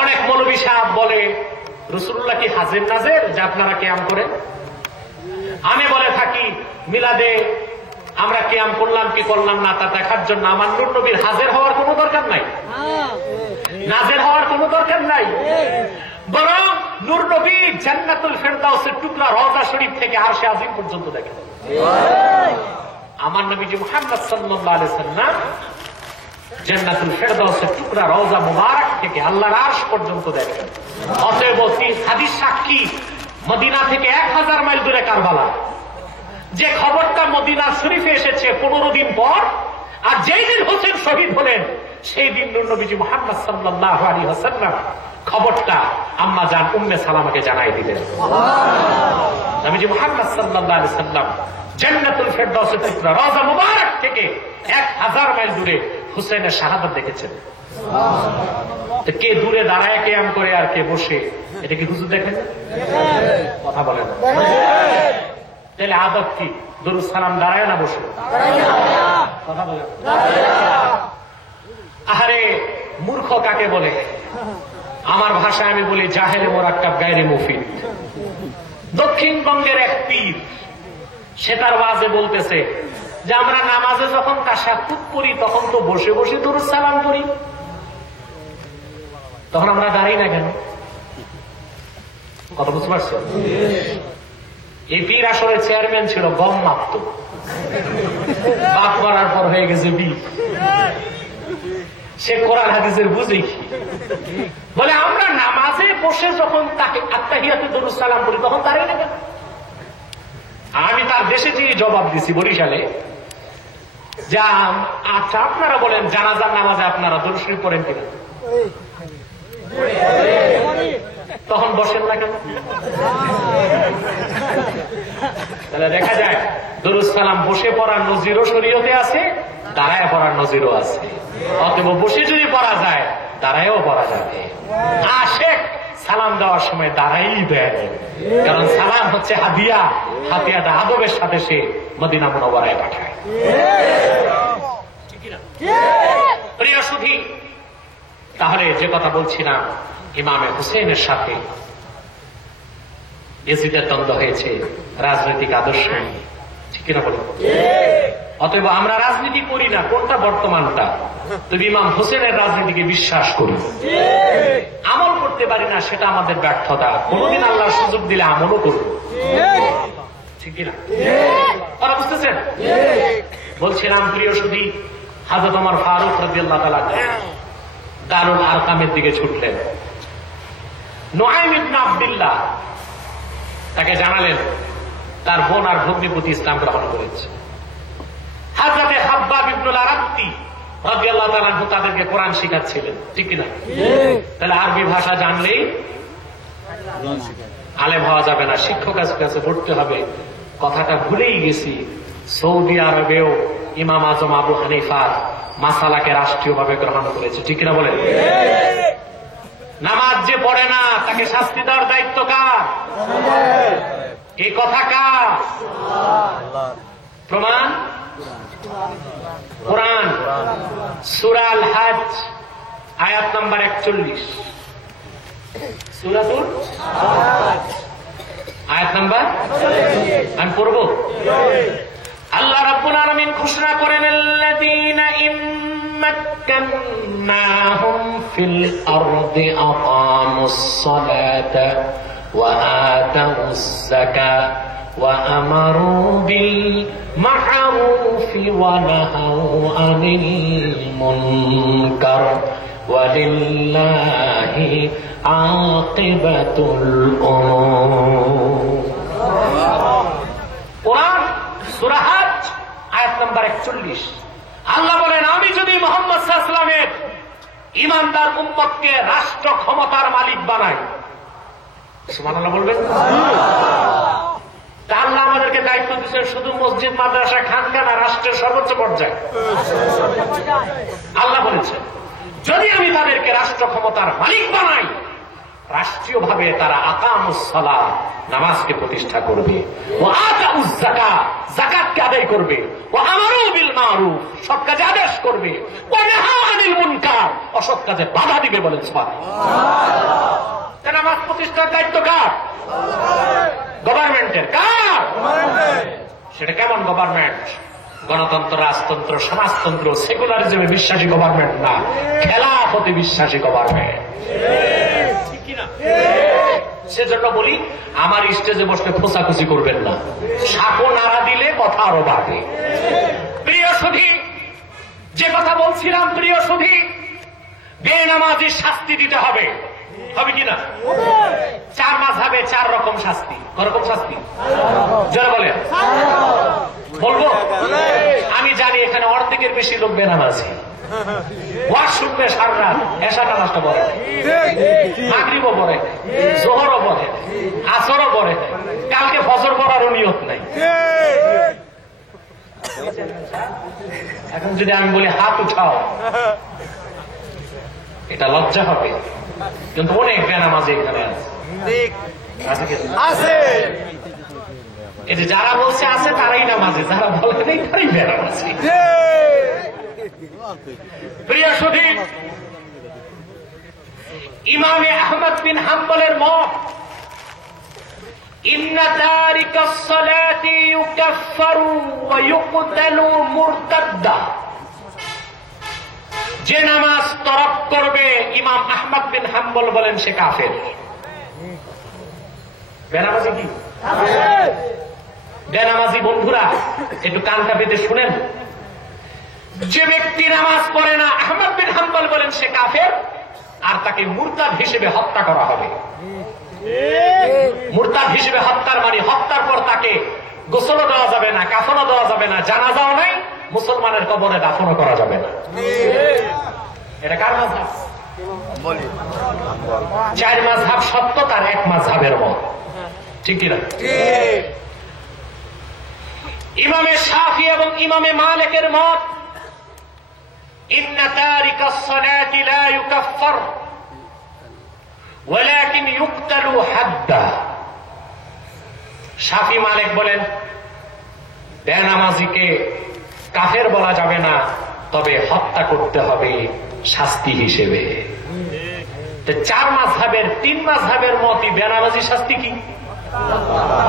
অনেক মৌলবী সাহেব বলে, রাসূলুল্লাহ কি হাজির নাজের যে আপনারা কিয়াম করেন? আমি বলে থাকি, মিলাদে আমরা কিয়াম করলাম কি করলাম না তা দেখার জন্য আমার নূর নবীর হাজির হওয়ার কোনো দরকার নাই, নাজের হওয়ার কোনো দরকার নাই। বরং নূর নবী জান্নাতুল ফেরদাউসের টুকরা রওজা শরীফ থেকে আরশে আজিম পর্যন্ত দেখেন। আমার নবীজি মুহাম্মদ সাল্লাল্লাহু আলাইহি ওয়াসাল্লাম জান্নাতুল ফেরদাউসের টুকরা রওজা মুবারক থেকে আল্লাহর আরশ পর্যন্ত দেখেন। অতএব হাদিস সাক্ষী, মদিনা থেকে 1000 মাইল দূরে কারবালা। যে খবরটা মদিনা শরীফে এসেছে 15 দিন পর, আর যেই দিন হোসেন শহীদ হলেন সেই দিন নূর নবীজি মুহাম্মদ সাল্লাল্লাহু আলাইহি ওয়াসাল্লাম খবরটা আম্মা জান উম্মে সালামাকে জানাই দিলেন। নবীজি মুহাম্মদ সাল্লাল্লাহু আলাইহি ওয়াসাল্লাম জান্নাতুল ফেরদাউসের টুকরা রওজা মুবারক থেকে 1000 মাইল দূরে হুসেনের শাহাদাত দেখেছেন। কে দূরে দাঁড়ায় কিয়াম করে আর কে বসে, এটা কি হুজুর দেখেন? কথা বলেন। তাহলে আদব কি? দুরূদ সালাম দাঁড়ায় না বসে? কথা বলেন। আহারে মূর্খ কাকে বলে? আমার ভাষায় আমি বলি জাহেলে মোরাক্কাব গায়রে মুফিদ। দক্ষিণবঙ্গের এক পীর, সে তার ওয়াজে বলতেছে যে আমরা নামাজে যখন তাশাহুদ পড়ি তখন তো বসে বসে দুরূদ সালাম করি, তখন আমরা দাঁড়াই না কেন? কথা বুঝতে পারছেন? এই পীর আসলে চেয়ারম্যান ছিল, গম মাপত, বাপ করার পর হয়ে গেছে বি। সে কোরআন হাদিসের বুঝে কি বলে, আমরা নামাজে বসে যখন তাকে আত্তাহিয়াতে দরুদ সালাম করি তখন দাঁড়িয়ে না কেন? আমি তার দেশে চিনি জবাব দিছি বরিশালে, যা আচ্ছা আপনারা বলেন জানাজার নামাজে আপনারা দরুদ শরীফ পড়েন কিনা? তখন বসেন না কেন? তাহলে দেখা যায় দরুদ সালাম বসে পড়ার নজিরও শরীয়তে আছে, দাঁড়ায় পড়ার নজিরও আছে। অতএব বসে যদি পড়া যায় দাঁড়ায়ও পড়া যাবে। আশেক সালাম দেওয়ার সময় দাঁড়াই দেয়, কারণ সালাম হচ্ছে হাদিয়া, হাদিয়াটা আদবের সাথে সে মদিনা মুনওয়ারায় পাঠায়। প্রিয় সুধী, তাহলে যে কথা বলছিলাম, ইমামে হুসেনের সাথে ইয়াজিদের দ্বন্দ্ব হয়েছে রাজনৈতিক আদর্শ নিয়ে, ঠিক কিনা বলুন? অতএব আমরা রাজনীতি করি না, কোনটা বর্তমানটা, তবে ইমাম হোসেনের রাজনীতিকে বিশ্বাস করি। আমল করতে পারি না, সেটা আমাদের ব্যর্থতা। কোনদিন আল্লাহর সুযোগ দিলে আমলও করব, ঠিক কিনা? ওরা বুঝতেছেন? বলছিলাম প্রিয় সুধী, হযরত ওমর ফারুক রাদিয়াল্লাহু তাআলা দারুল আরকামের দিকে ছুটলেন। নুআইম ইবনে আব্দুল্লাহ তাকে জানালেন তার বোন আর ভগ্নিপতি ইসলাম গ্রহণ করেছে। হযরতে হাব্বাব ইবনুল আরাত্তি রাদিয়াল্লাহু তাআলা তাদেরকে কোরআন শিখাচ্ছিলেন, ঠিক কিনা? তাহলে আরবি ভাষা জানলেই আলেম হওয়া যাবে না, শিক্ষক কাছে পড়তে হবে। কথাটা ভুলেই গেছি, সৌদি আরবেও ইমাম আজম আবু হানিফার মাসালাকে রাষ্ট্রীয়ভাবে গ্রহণ করেছে, ঠিক কিনা বলেন? নামাজ যে পড়ে না তাকে শাস্তি দেওয়ার দায়িত্ব কার? এই কথা কার? প্রমাণ কোরআন, সূরা আল হজ আয়াত নাম্বার 41, সূরাতুল হজ আয়াত নাম্বার, আমি পড়ব। আল্লাহ রাব্বুল আলামিন ঘোষণা করেন, আল্লাযীনা ইম্মাক্কান্নাহুম ফিল আরদি আকামুস সালাতা ওয়া আতাউস যাকাতা ওয়া আমারু বিল মা'রুফি ওয়া নাহাউ আনিল মুনকার ওয়া লিল্লাহি আকিবাতুল উমুর। কোরআন সূরা হজ আয়াত নাম্বার 41। আল্লাহ বলেন, আমি যদি মুহাম্মদ সাল্লাল্লাহু আলাইহি ওয়াসাল্লামের ঈমানদার উম্মতকে রাষ্ট্র ক্ষমতার মালিক বানাই, সুবহানাল্লাহ বলবেন? তা আল্লাহ আমাদেরকে দায়িত্ব দিচ্ছেন শুধু মসজিদ, মাদ্রাসা, খানখানা, রাষ্ট্রের সর্বোচ্চ পর্যায়ে। আল্লাহ বলেছেন, যদি আমি তাদেরকে রাষ্ট্র ক্ষমতার মালিক বানাই, রাষ্ট্রীয়ভাবে তারা আকামুস সালাহ নামাজকে প্রতিষ্ঠা করবে, ওয়া আতাউজ যাকাত যাকাতকে আদায় করবে, ওয়া আমারু বিল মা'রুফ সৎ কাজে আদেশ করবে, ওয়া নাহাউ আনিল মুনকার অসৎ কাজে বাধা দিবে। বলেন সুবহানাল্লাহ। নামাজ প্রতিষ্ঠার দায়িত্ব কার? গভর্নমেন্টের। কার? সেটা কেমন গভর্নমেন্ট? গণতন্ত্র, রাজতন্ত্র, সমাজতন্ত্র, সেকুলারিজমে বিশ্বাসী গভর্নমেন্ট না, খেলাফতে বিশ্বাসী গভর্নমেন্ট। সেজন্য বলি, আমার স্টেজে বসলে খোঁচাখুচি করবেন না, সাঁকো নাড়া দিলে কথা আরো বাড়বে। প্রিয় সুধী, যে কথা বলছিলাম, প্রিয় সুধী, বেনামাজির শাস্তি দিতে হবে, হবে কিনা? 4 মাযহাবে 4 রকম শাস্তি। করকম শাস্তি? যারা বলেন বলবো। আমি জানি এখানে অর্ধেকের বেশি লোক বেনামাজি, ওয়াজ শুনবে সারা রাত, এশা নামাজটা পড়ে, মাগরিবও পড়ে, জোহরও পড়ে, আসরও পড়ে, কালকে ফজর পড়ারও নিয়ত নাই। এখন যদি আমি বলি হাত উঠাও, এটা লজ্জা হবে, কিন্তু অনেক বেনামাজি এখানে আছে। এই যে যারা বলছে আছে তারাই নামাজি, যারা বলে নেই তারাই বেনামাজি। প্রিয় সুধী, ইমামে আহমদ বিন হাম্বলের মত, ইন্না তারিকাস সালাতি ইউকাফফারু ওয়া ইউকতালু মুরতাদ্দা। যে নামাজ তরক করবে, ইমাম আহমদ বিন হাম্বল বলেন সে কাফের। বেনামাজি কি? বেনামাজি বন্ধুরা একটু কানটা পেতে শুনেন, যে ব্যক্তি নামাজ পড়ে না আহমদ বিন হাম্বল বলেন সে কাফের, আর তাকে মুরতাদ হিসেবে হত্যা করা হবে। মুরতাদ হিসেবে হত্যার মানে হত্যার পর তাকে গোসলও দেওয়া যাবে না, কাফনও দেওয়া যাবে না, জানাজাও নাই, মুসলমানের কবরে দাফনও করা যাবে না। এটা কার মাযহাব? 4 মাযহাব সত্য, তার 1 মাযহাবের মত, ঠিক কিনা? ইমামে শাফি এবং ইমামে মালিকের মত, ইন্না তারিকাস সালাতি লা ইউকাফফার ওয়ালাকিন ইউকতালু হাদ্দা। শাফি মালিক বলেন বেনামাজিকে কাফের বলা যাবে না, তবে হত্যা করতে হবে শাস্তি হিসেবে। 4 মাযহাবের 3 মাযহাবের মতই বেনামাজি শাস্তি কি?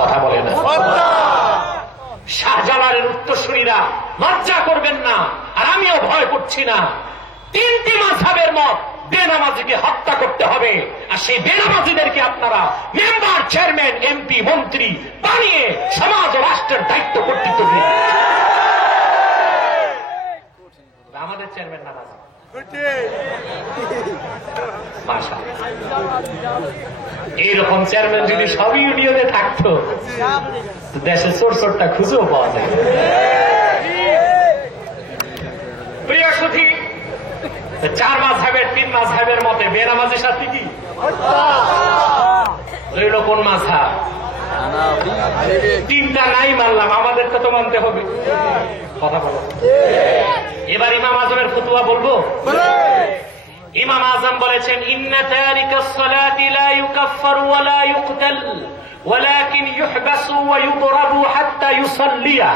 কথা বলে না। শাহজালালের উত্তরসূরিরা লজ্জা করবেন না, আর আমিও ভয় করছি না। 3টি মাযহাবের মত বেনামাজিকে হত্যা করতে হবে, আর সেই বেনামাজিদেরকে আপনারা মেম্বার, চেয়ারম্যান, এমপি, মন্ত্রী বানিয়ে সমাজ ও রাষ্ট্রের দায়িত্ব কর্তৃত্ব দিন। আমাদের চেয়ারম্যান নামাজ এইরকম চেয়ারম্যান যদি সব ইউনিয়নে থাকতো, দেশে চোর চোরটা খুঁজেও পাওয়া যায়। প্রিয় সুধী, 4 মাযহাবের 3 মাযহাবের মতে বেনামাজি শাস্তি কি? রইল কোন মাযহাব? 3টা নাই মানলাম, আমাদেরটা তো মানতে হবে। কথা বলো। এবার ইমাম আজমের ফতোয়া বলবো। ইমাম আজম বলেছেন ইন্না তারিকাস সালাতি লা ইউকাফফারু ওয়া লা ইউকতাল ওয়ালাকিন ইউহবাসু ওয়া ইউদরাবু হাত্তা ইউসাল্লিয়া।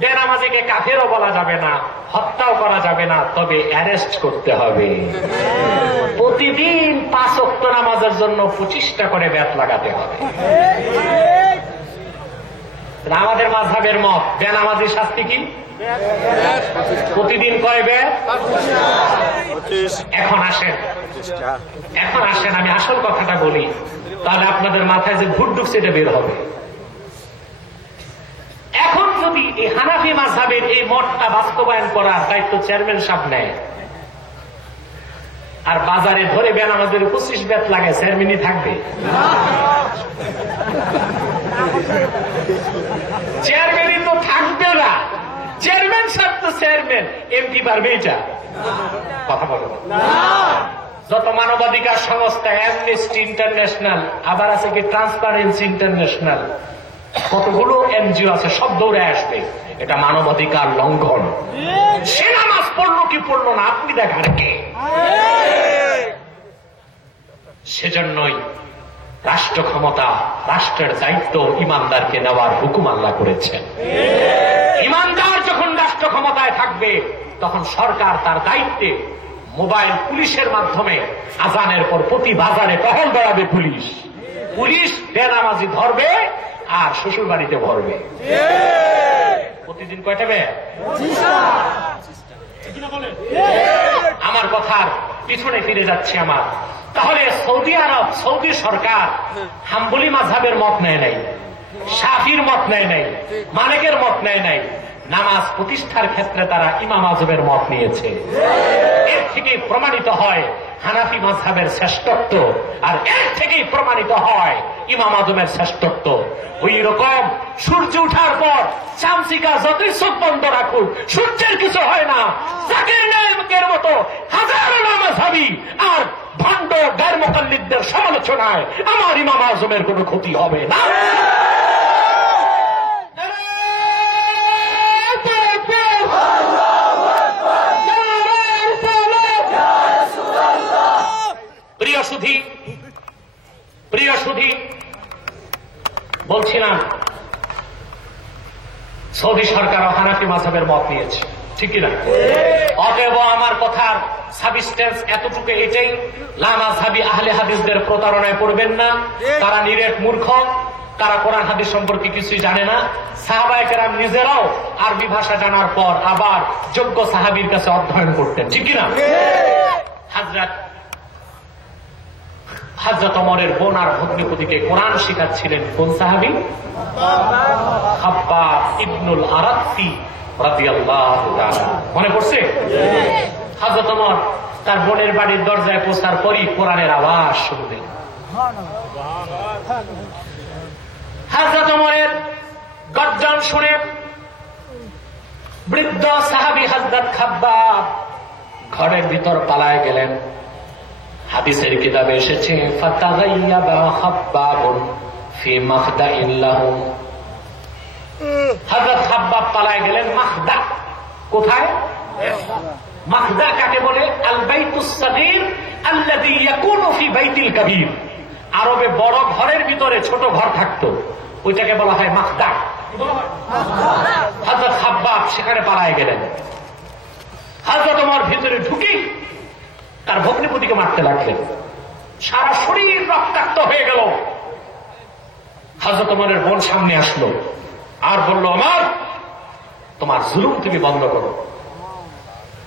বেনামাজিকে কাফেরও বলা যাবে না, হত্যাও করা যাবে না, তবে অ্যারেস্ট করতে হবে। প্রতিদিন 5 ওয়াক্ত নামাজের জন্য 25টা করে ব্যাট লাগাতে হবে। আমাদের মাযহাবের মত বেনামাজির শাস্তি কি? প্রতিদিন কয় ব্যাট? এখন আসেন আমি আসল কথাটা বলি, তাহলে আপনাদের মাথায় যে ভুট ঢুকছে এটা বের হবে। এখন যদি এই হানাফি মাযহাবের এই মতটা বাস্তবায়ন করার দায়িত্ব চেয়ারম্যান সাহেব নেয়, আর বাজারে ধরে বেনামাজির 25 ব্যাট লাগে, চেয়ারম্যানই থাকবে? চেয়ারম্যানই তো থাকবে না। চেয়ারম্যান সাহেব তো চেয়ারম্যান, এমপি পারবে এটা? কথা বলো। যত মানবাধিকার সংস্থা, অ্যামনেস্টি ইন্টারন্যাশনাল, আবার আছে কি ট্রান্সপারেন্সি ইন্টারন্যাশনাল, কতগুলো এনজিও আছে, সব দৌড়ে আসবে এটা মানবাধিকার লঙ্ঘন। সে নামাজ পড়লো কি পড়লো না আপনি দেখার কে? সেজন্যই রাষ্ট্র ক্ষমতা, রাষ্ট্রের দায়িত্ব ইমানদারকে নেওয়ার হুকুম আল্লাহ করেছেন। ইমানদার যখন রাষ্ট্র ক্ষমতায় থাকবে, তখন সরকার তার দায়িত্বে মোবাইল পুলিশের মাধ্যমে আজানের পর প্রতি বাজারে টহল বেড়াবে পুলিশ। পুলিশ বেনামাজি ধরবে আর শ্বশুর বাড়িতে ভরবে। প্রতিদিন কয়টা বে? আমার কথার পিছনে ফিরে যাচ্ছে আমার। তাহলে সৌদি আরব, সৌদি সরকার হাম্বলি মাযহাবের মত নেয় নাই, শাফির মত নেয় নাই, মালিকের মত নেয় নাই। নামাজ প্রতিষ্ঠার ক্ষেত্রে তারা ইমাম আজমের মত নিয়েছে। এর থেকেই প্রমাণিত হয় হানাফি মাযহাবের শ্রেষ্ঠত্ব, আর এর থেকেই প্রমাণিত হয় ইমাম আজমের শ্রেষ্ঠত্ব। ওই রকম সূর্য উঠার পর চামচিকা যতই চোখ বন্ধ রাখুক, সূর্যের কিছু হয় না। জাকির নায়েকের মতো হাজারো নামাযহাবী আর ভণ্ড গায়ের মুকাল্লিদদের সমালোচনায় আমার ইমাম আজমের কোনো ক্ষতি হবে না। প্রিয় সুধী, বলছিলাম সৌদি সরকার হানাফি মাযহাবের মত নিয়েছে, ঠিক কিনা? অতএব আমার কথার সাবস্টেন্স এতটুকু এটাই, লা মাযহাবী আহলে হাদিসদের প্রতারণায় পড়বেন না। তারা নিরেট মূর্খ, তারা কোরআন হাদিস সম্পর্কে কিছুই জানে না। সাহাবায়ে কেরাম নিজেরাও আরবি ভাষা জানার পর আবার যোগ্য সাহাবীর কাছে অধ্যয়ন করতেন, ঠিক কিনা? হযরত ওমরের বোন আর ভগ্নিপতিকে কোরআন শিখাচ্ছিলেন কোন সাহাবী? খাব্বাব ইবনুল আরাত্তি রাদিয়াল্লাহু তাআলা। মনে পড়ছে? হযরত ওমর তার বোনের বাড়ির দরজায় পৌঁছার পরই কোরআনের আওয়াজ শুনলেন। হযরত ওমরের গর্জন শুনে বৃদ্ধ সাহাবী হযরত খাব্বাব ঘরের ভিতর পালায় গেলেন। হাদিসের কিতাবে এসেছে ফাতাগাইয়াবা খাব্বাবুন ফি মাখদাইন লাহু। হযরত খাব্বাব পালায় গেলেন মাখদা। কোথায়? মাখদা কাকে বলে? আল বাইতুস সাগীর আল্লাযী ইয়াকুনু ফি বাইতিল কাবীর। আরবে বড় ঘরের ভিতরে ছোট ঘর থাকতো, ওইটাকে বলা হয় মাখদা। হযরত খাব্বাব সেখানে পালায় গেলেন। হযরত ওমর ভিতরে ঢুকেই তার ভগ্নিপতিকে মারতে লাগলেন। সারা শরীর রক্তাক্ত হয়ে গেল। হযরত ওমরের বোন সামনে আসলো আর বলল, ওমর তোমার জুলুম তুমি বন্ধ করো।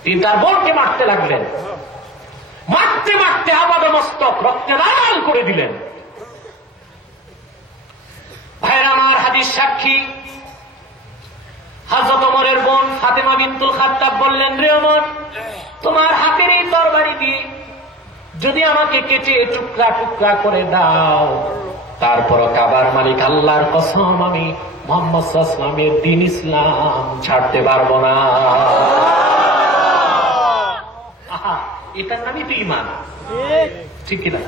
তিনি তার বোনকে মারতে লাগলেন। মারতে মারতে আপাদমস্তক রক্তে লাল করে দিলেন। ভাইরা আমার, হাদিস সাক্ষী হযরত ওমরের বোন ফাতেমা বিনতুল খাত্তাব বললেন, রে ওমর, তোমার হাতের এই তরবারি দিয়ে যদি আমাকে কেটে টুকরা টুকরা করে দাও, তারপর কাবার মালিক আল্লাহর কসম আমি মুহাম্মদ সাল্লাল্লাহু আলাইহি ওয়াসাল্লামের দ্বীন ইসলাম ছাড়তে পারবো না। এটার নামই তো ঈমান, ঠিক কিনা?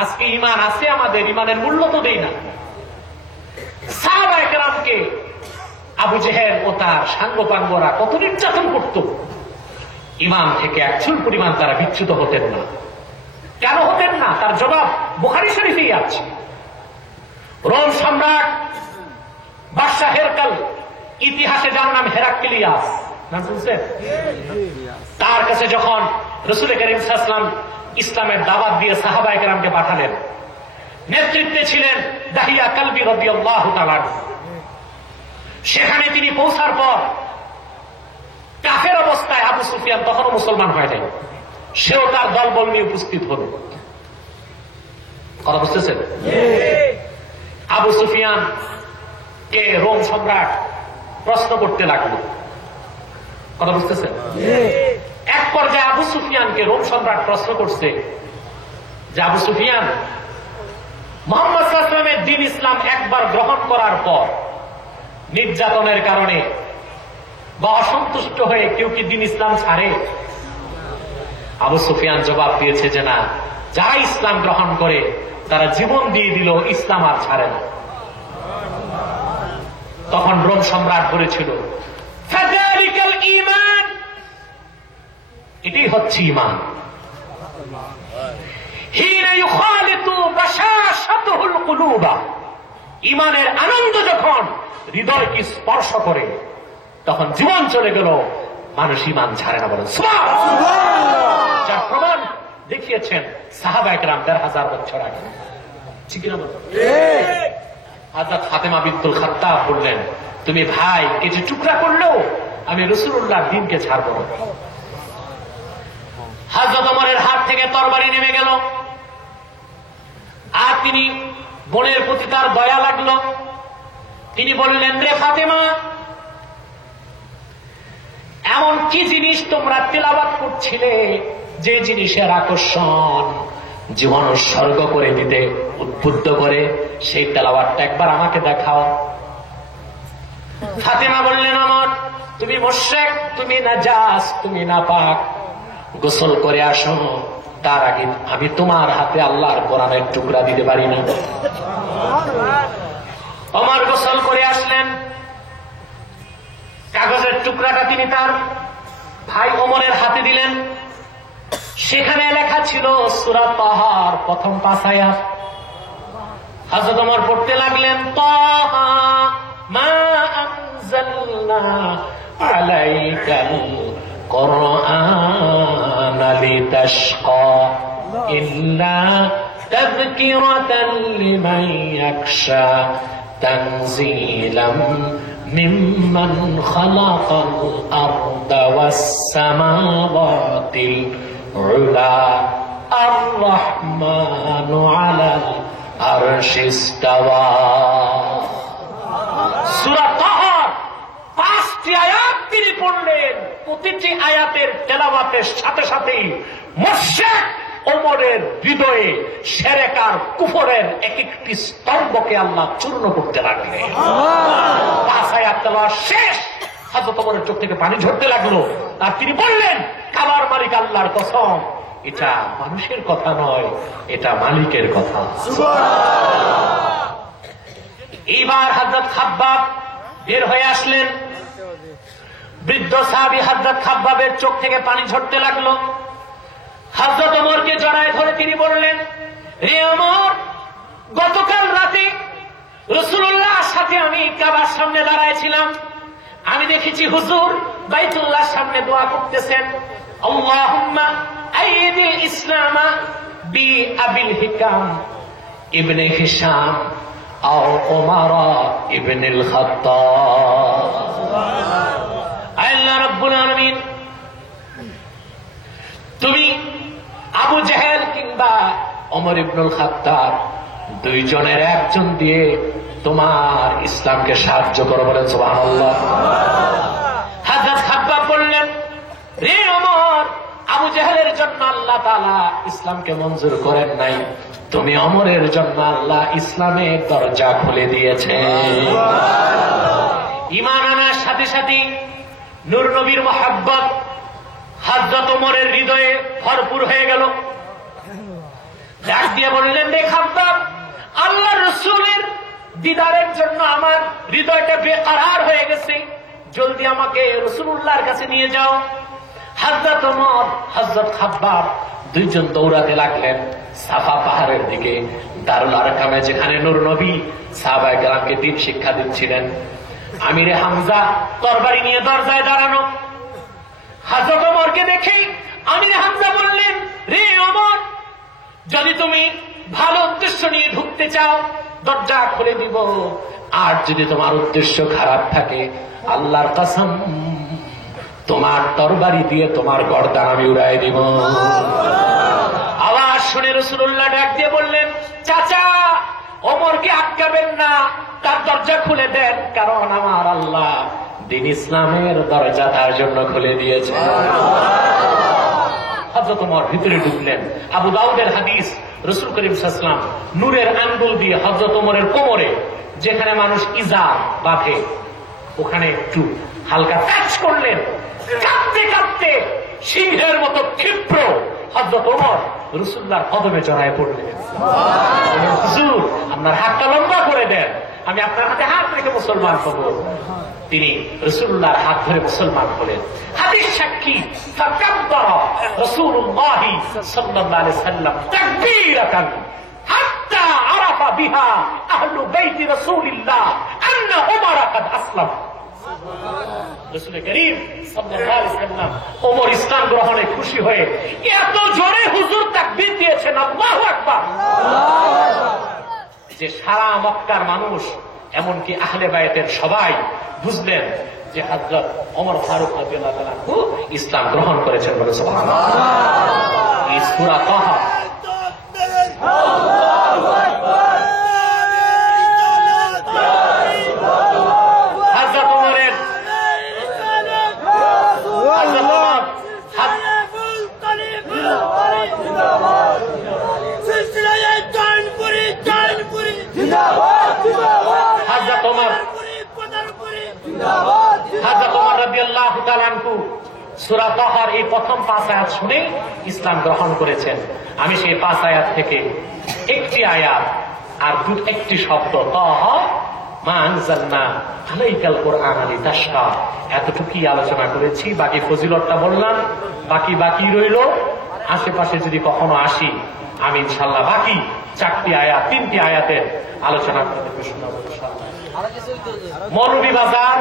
আজকে ঈমান আছে আমাদের, ঈমানের মূল্য তো দেই না। সাহাবায়ে কেরামকে আবু জেহেল ও তার সাঙ্গপাঙ্গরা কত নির্যাতন করত, ঈমান থেকে এক চুল পরিমাণ তারা বিচ্যুত হতেন না। কেন হতেন না? তার জবাব বুখারী শরীফেই আছে। রোম সম্রাট বাদশাহ হেরকাল, ইতিহাসে যার নাম হেরাক্লিয়াস, নাম শুনছেন? তার কাছে যখন রাসূল করিম সাল্লাল্লাহু আলাইহি ওয়াসাল্লাম ইসলামের দাওয়াত দিয়ে সাহাবায়ে কেরামকে পাঠালেন, নেতৃত্বে ছিলেন দাহিয়া কালবি রাদিয়াল্লাহু তাআলা। সেখানে তিনি পৌঁছার পর কাফের অবস্থায় আবু সুফিয়ান তখনও মুসলমান হয় নাই, সেও তার দলবল নিয়ে উপস্থিত হল। কথা বুঝতেছেন? আবু সুফিয়ান কে রোম সম্রাট প্রশ্ন করতে লাগলো। কথা বুঝতেছেন? এক পর্যায়ে আবু সুফিয়ানকে রোম সম্রাট প্রশ্ন করছে যে, আবু সুফিয়ান, মুহাম্মদ সাল্লাল্লাহু আলাইহি ওয়াসাল্লামের দ্বীন ইসলাম একবার গ্রহণ করার পর নির্যাতনের কারণে বা অসন্তুষ্ট হয়ে কেউ কি দ্বীন ইসলাম ছাড়ে? আবু সুফিয়ান জবাব দিয়েছে যে না, যারা ইসলাম গ্রহণ করে তারা জীবন দিয়ে দিল, ইসলাম আর ছাড়ে না। তখন রোম সম্রাট বলেছিল, ফাযালিকাল ঈমান, এটাই হচ্ছে ঈমান। হিনা ইউখালিতু বাশাশাতুল কুলুবা, ঈমানের আনন্দ যখন হৃদয়কে স্পর্শ করে তখন জীবন চলে গেল, মানুষ ঈমান ছাড়ে না। বলেন সুবহানাল্লাহ। যার প্রমাণ দেখিয়েছেন সাহাবায়ে কেরাম ১৫০০ বছর আগে, ঠিক না? হযরত ফাতেমা বিনতুল খাত্তাব বললেন, তুমি ভাই কেটে টুকরা করলেও আমি রাসূলুল্লাহর দ্বীনকে ছাড়ব না। হযরত ওমরের হাত থেকে তরবারি নেমে গেল, আর তিনি বোনের প্রতি তার দয়া লাগলো। তিনি বললেন, রে ফাতেমা, এমন কি জিনিস তোমরা তেলাওয়াত করছিলে যে জিনিসের আকর্ষণ জীবন উৎসর্গ করে দিতে উদ্বুদ্ধ করে, সেই তেলাওয়াতটা একবার আমাকে দেখাও। ফাতেমা বললেন, ওমর, তুমি মুশরিক, তুমি নাজাস, তুমি নাপাক, গোসল করে আসো, তার আগে আমি তোমার হাতে আল্লাহর কোরআনের টুকরা দিতে পারি না। ওমর গোসল করে আসলেন, কাগজের টুকরাটা তিনি তার ভাই ওমরের হাতে দিলেন। সেখানে লেখা ছিল সূরা তাহার প্রথম ৫ আয়াত। হযরত ওমর পড়তে লাগলেন, তাহা মা আনজালনা আলাইকাল কুরআনা লিতাশকা ইল্লা তাযকিরাতান লিমান ইয়াখশা তানজিলাম মিম্মান খালাকাল আরদা ওয়াস সামাওয়াতিল উলা আর-রাহমানু আলাল আরশি ইস্তাওয়া। সূরা তাহা 5টি আয়াত তিনি পড়লেন। প্রতিটি আয়াতের তেলাওয়াতের সাথে সাথেই মুশরিক ওমরের হৃদয়ে শিরক আর কুফরের এক একটি স্তম্ভকে আল্লাহ চূর্ণ করতে লাগলেন। 5 আয়াত তেলাওয়াত শেষ, হযরত ওমরের চোখ থেকে পানি ঝরতে লাগলো। আর তিনি বললেন, কাবার মালিক আল্লাহর কসম, এটা মানুষের কথা নয়, এটা মালিকের কথা। এইবার হযরত খাব্বাব বের হয়ে আসলেন। বৃদ্ধ সাহাবী হযরত খাব্বাবের চোখ থেকে পানি ঝরতে লাগলো। হযরত ওমরকে জড়ায় ধরে তিনি বললেন, হে ওমর, গতকাল রাতে রাসূলুল্লাহর সাথে আমি কাবার সামনে দাঁড়াইছিলাম। আমি দেখেছি হুজুর বাইতুল্লাহর সামনে দোয়া করতেছেন, আল্লাহুম্মা আইয়িদিল ইসলামা বি আবিল হিকাম ইবনে হিশাম আও ওমর ইবনুল খাত্তাব। আল্লাহ রাব্বুল আলামিন, তুমি আবু জেহেল কিংবা ওমর ইবনুল খাত্তাব দুইজনের একজন দিয়ে তোমার ইসলামকে সাহায্য করো বলেন সুবহানাল্লাহ। হযরত খাব্বাব বললেন, রে ওমর, আবু জেহেলের জন্য আল্লাহ তাআলা ইসলামকে মঞ্জুর করেন নাই, তুমি ওমরের জন্য আল্লাহ ইসলামের দরজা খুলে দিয়েছে। ঈমান আনার সাথে সাথে নূর নবীর মহব্বত হযরত ওমরের হৃদয়ে ভরপুর হয়ে গেল। ডাক দিয়ে বললেন, রে খাব্বাব, আল্লাহর রাসূলের দিদারের জন্য আমার হৃদয়টা বেকরার হয়ে গেছে, জলদি আমাকে রাসূলুল্লাহর কাছে নিয়ে যাও। হযরত ওমর, হযরত খাব্বাব দুইজন দৌড়াতে লাগলেন সাফা পাহাড়ের দিকে, দারুল আরকামে, যেখানে নূর নবী সাহাবায়ে কেরামকে দ্বীন শিক্ষা দিচ্ছিলেন। আমিরে হামজা তরবারি নিয়ে দরজায় দাঁড়ানো। হযরত ওমরকে দেখে আমিরে হামজা বললেন, রে ওমর, যদি তুমি ভালো উদ্দেশ্য নিয়ে ঢুকতে চাও দরজা খুলে দিব, আর যদি তোমার উদ্দেশ্য খারাপ থাকে আল্লাহর কসম তোমার তরবারি দিয়ে তোমার গর্দান আমি উড়াই দিব। আওয়াজ শুনে রাসূলুল্লাহ ডাক দিয়ে বললেন, চাচা, ওমরকে আটকাবেন না, তার দরজা খুলে দেন, কারণ আমার আল্লাহ দ্বীন ইসলামের দরজা তার জন্য খুলে দিয়েছে। হযরত ওমর ভিতরে ঢুকলেন। আবু দাউদের হাদিস, রাসূল করিম সাল্লাল্লাহু আলাইহি ওয়াসাল্লাম নূরের আঙ্গুল দিয়ে হযরত ওমরের কোমরে, যেখানে মানুষ ইজার বাঁধে, ওখানে একটু হালকা টাচ করলেন। কাঁপতে কাঁপতে সিংহের মতো ক্ষিপ্র হযরত ওমর রাসূলুল্লাহর কদমে জড়ায় পড়লেন। হুজুর, আপনার হাতটা লম্বা করে দেন, আমি আপনার হাতে হাত রেখে মুসলমান হব। তিনি রাসূলুল্লাহর হাত ধরে মুসলমান হলেন। হাদিস সাক্ষী, ফাকাব্বারা রাসূলুল্লাহ সাল্লাল্লাহু আলাইহি ওয়াসাল্লাম তাকবীরাতান হাত্তা আরাফা বিহা আহলু বাইতি রাসূলিল্লাহ আন্না ওমর قد আসলাম। রাসূল করিম সাল্লাল্লাহু আলাইহি ওয়াসাল্লাম ওমর ইসলাম গ্রহণে খুশি হয়ে এত জোরে হুজুর তাকবীর দিয়েছেন, আল্লাহু আকবার, যে সারা মক্কার মানুষ, এমনকি আহলে বায়তের সবাই বুঝলেন যে হযরত ওমর ফারুক রাদিয়াল্লাহু তাআলা ইসলাম গ্রহণ করেছেন বলে সুবহানাল্লাহ। এই সূরা তাহা হযরত ওমরের হযরত ওমর রাদিয়াল্লাহু তাআলা আনহু সূরা তাহার এই প্রথম 5 আয়াত শুনে ইসলাম গ্রহণ করেছেন। আমি সেই 5 আয়াত থেকে একটি আয়াত আর একটি শব্দ, তাহা মা আনজালনা আলাইকাল কুরআন লিতাশকা, এতটুকুই আলোচনা করেছি। বাকি ফজিলতটা বললাম, বাকি রইল। আশেপাশে যদি কখনো আসি আমি ইনশাআল্লাহ বাকি 4টি আয়াত, 3টি আয়াতের আলোচনা করতে শোনাবো ইনশাআল্লাহ। মৌলভীবাজার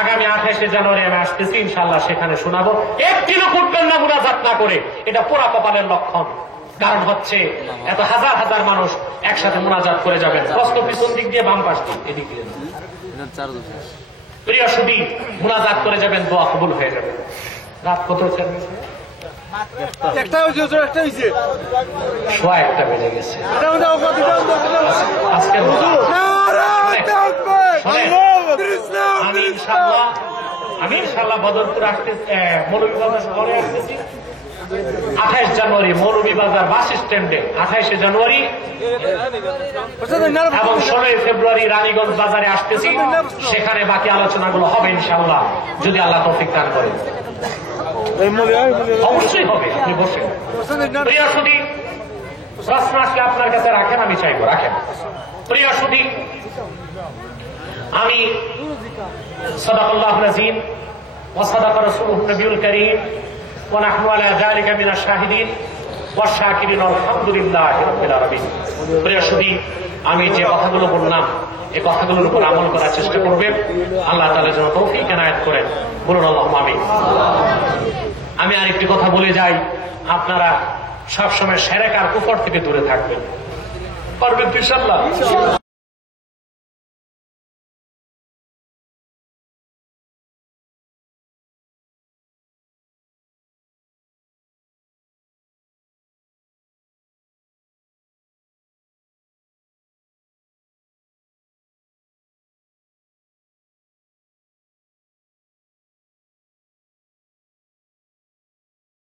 আগামী 28শে জানুয়ারি আমি আসতেছি ইনশাআল্লাহ, সেখানে শোনাবো। একটি লোক উঠবেন না মুনাজাত না করে, এটা পোড়া কপালের লক্ষণ। কারণ হচ্ছে এত হাজার হাজার মানুষ একসাথে মুনাজাত করে যাবেন, কষ্ট পিছন দিক দিয়ে বাম পাশ দিক এদিক দিয়ে, প্রিয় সুদী, মুনাজাত করে যাবেন, দোয়া কবুল হয়ে যাবে। রাত কত হচ্ছে? একটা হয়েছে একটা হয়েছে সোয়া একটা বেজে গেছে আজকে আমি ইনশাল্লাহ বদরপুর আসতে মৌলভীবাজার শহরে আসতেছি 28 জানুয়ারি মৌলভীবাজার বাস স্ট্যান্ডে 28 জানুয়ারি এবং 16 ফেব্রুয়ারি রানীগঞ্জ বাজারে আসতেছি। সেখানে বাকি আলোচনাগুলো হবে ইনশাল্লাহ, যদি আল্লাহ তৌফিক দান করেন। অবশ্যই হবে, আপনি বসেন। প্রিয় সুধী, প্রশ্ন আসলে আপনার কাছে রাখেন, আমি চাইবো রাখেন। প্রিয় সুধী, আমি সাদাকাল্লাহুল আযীম ওয়া সাদাকা রাসূলুহুন নবিয়ুল কারীম ওয়া নাহনু আলা যালিকা মিনাশ শাহিদিন ওয়াশ শাকিরিন আলহামদুলিল্লাহি রাব্বিল আলামিন। প্রিয় সুধী, আমি যে কথাগুলো বললাম এই কথাগুলোর উপর আমল করার চেষ্টা করবেন। আল্লাহ তাআলা যেন তৌফিক এনায়েত করেন, বলুন আল্লাহুম্মা আমিন। আমি আরেকটি কথা বলে যাই, আপনারা সবসময় শিরক আর কুফর থেকে দূরে থাকবেন, পারবেন ইনশাআল্লাহ।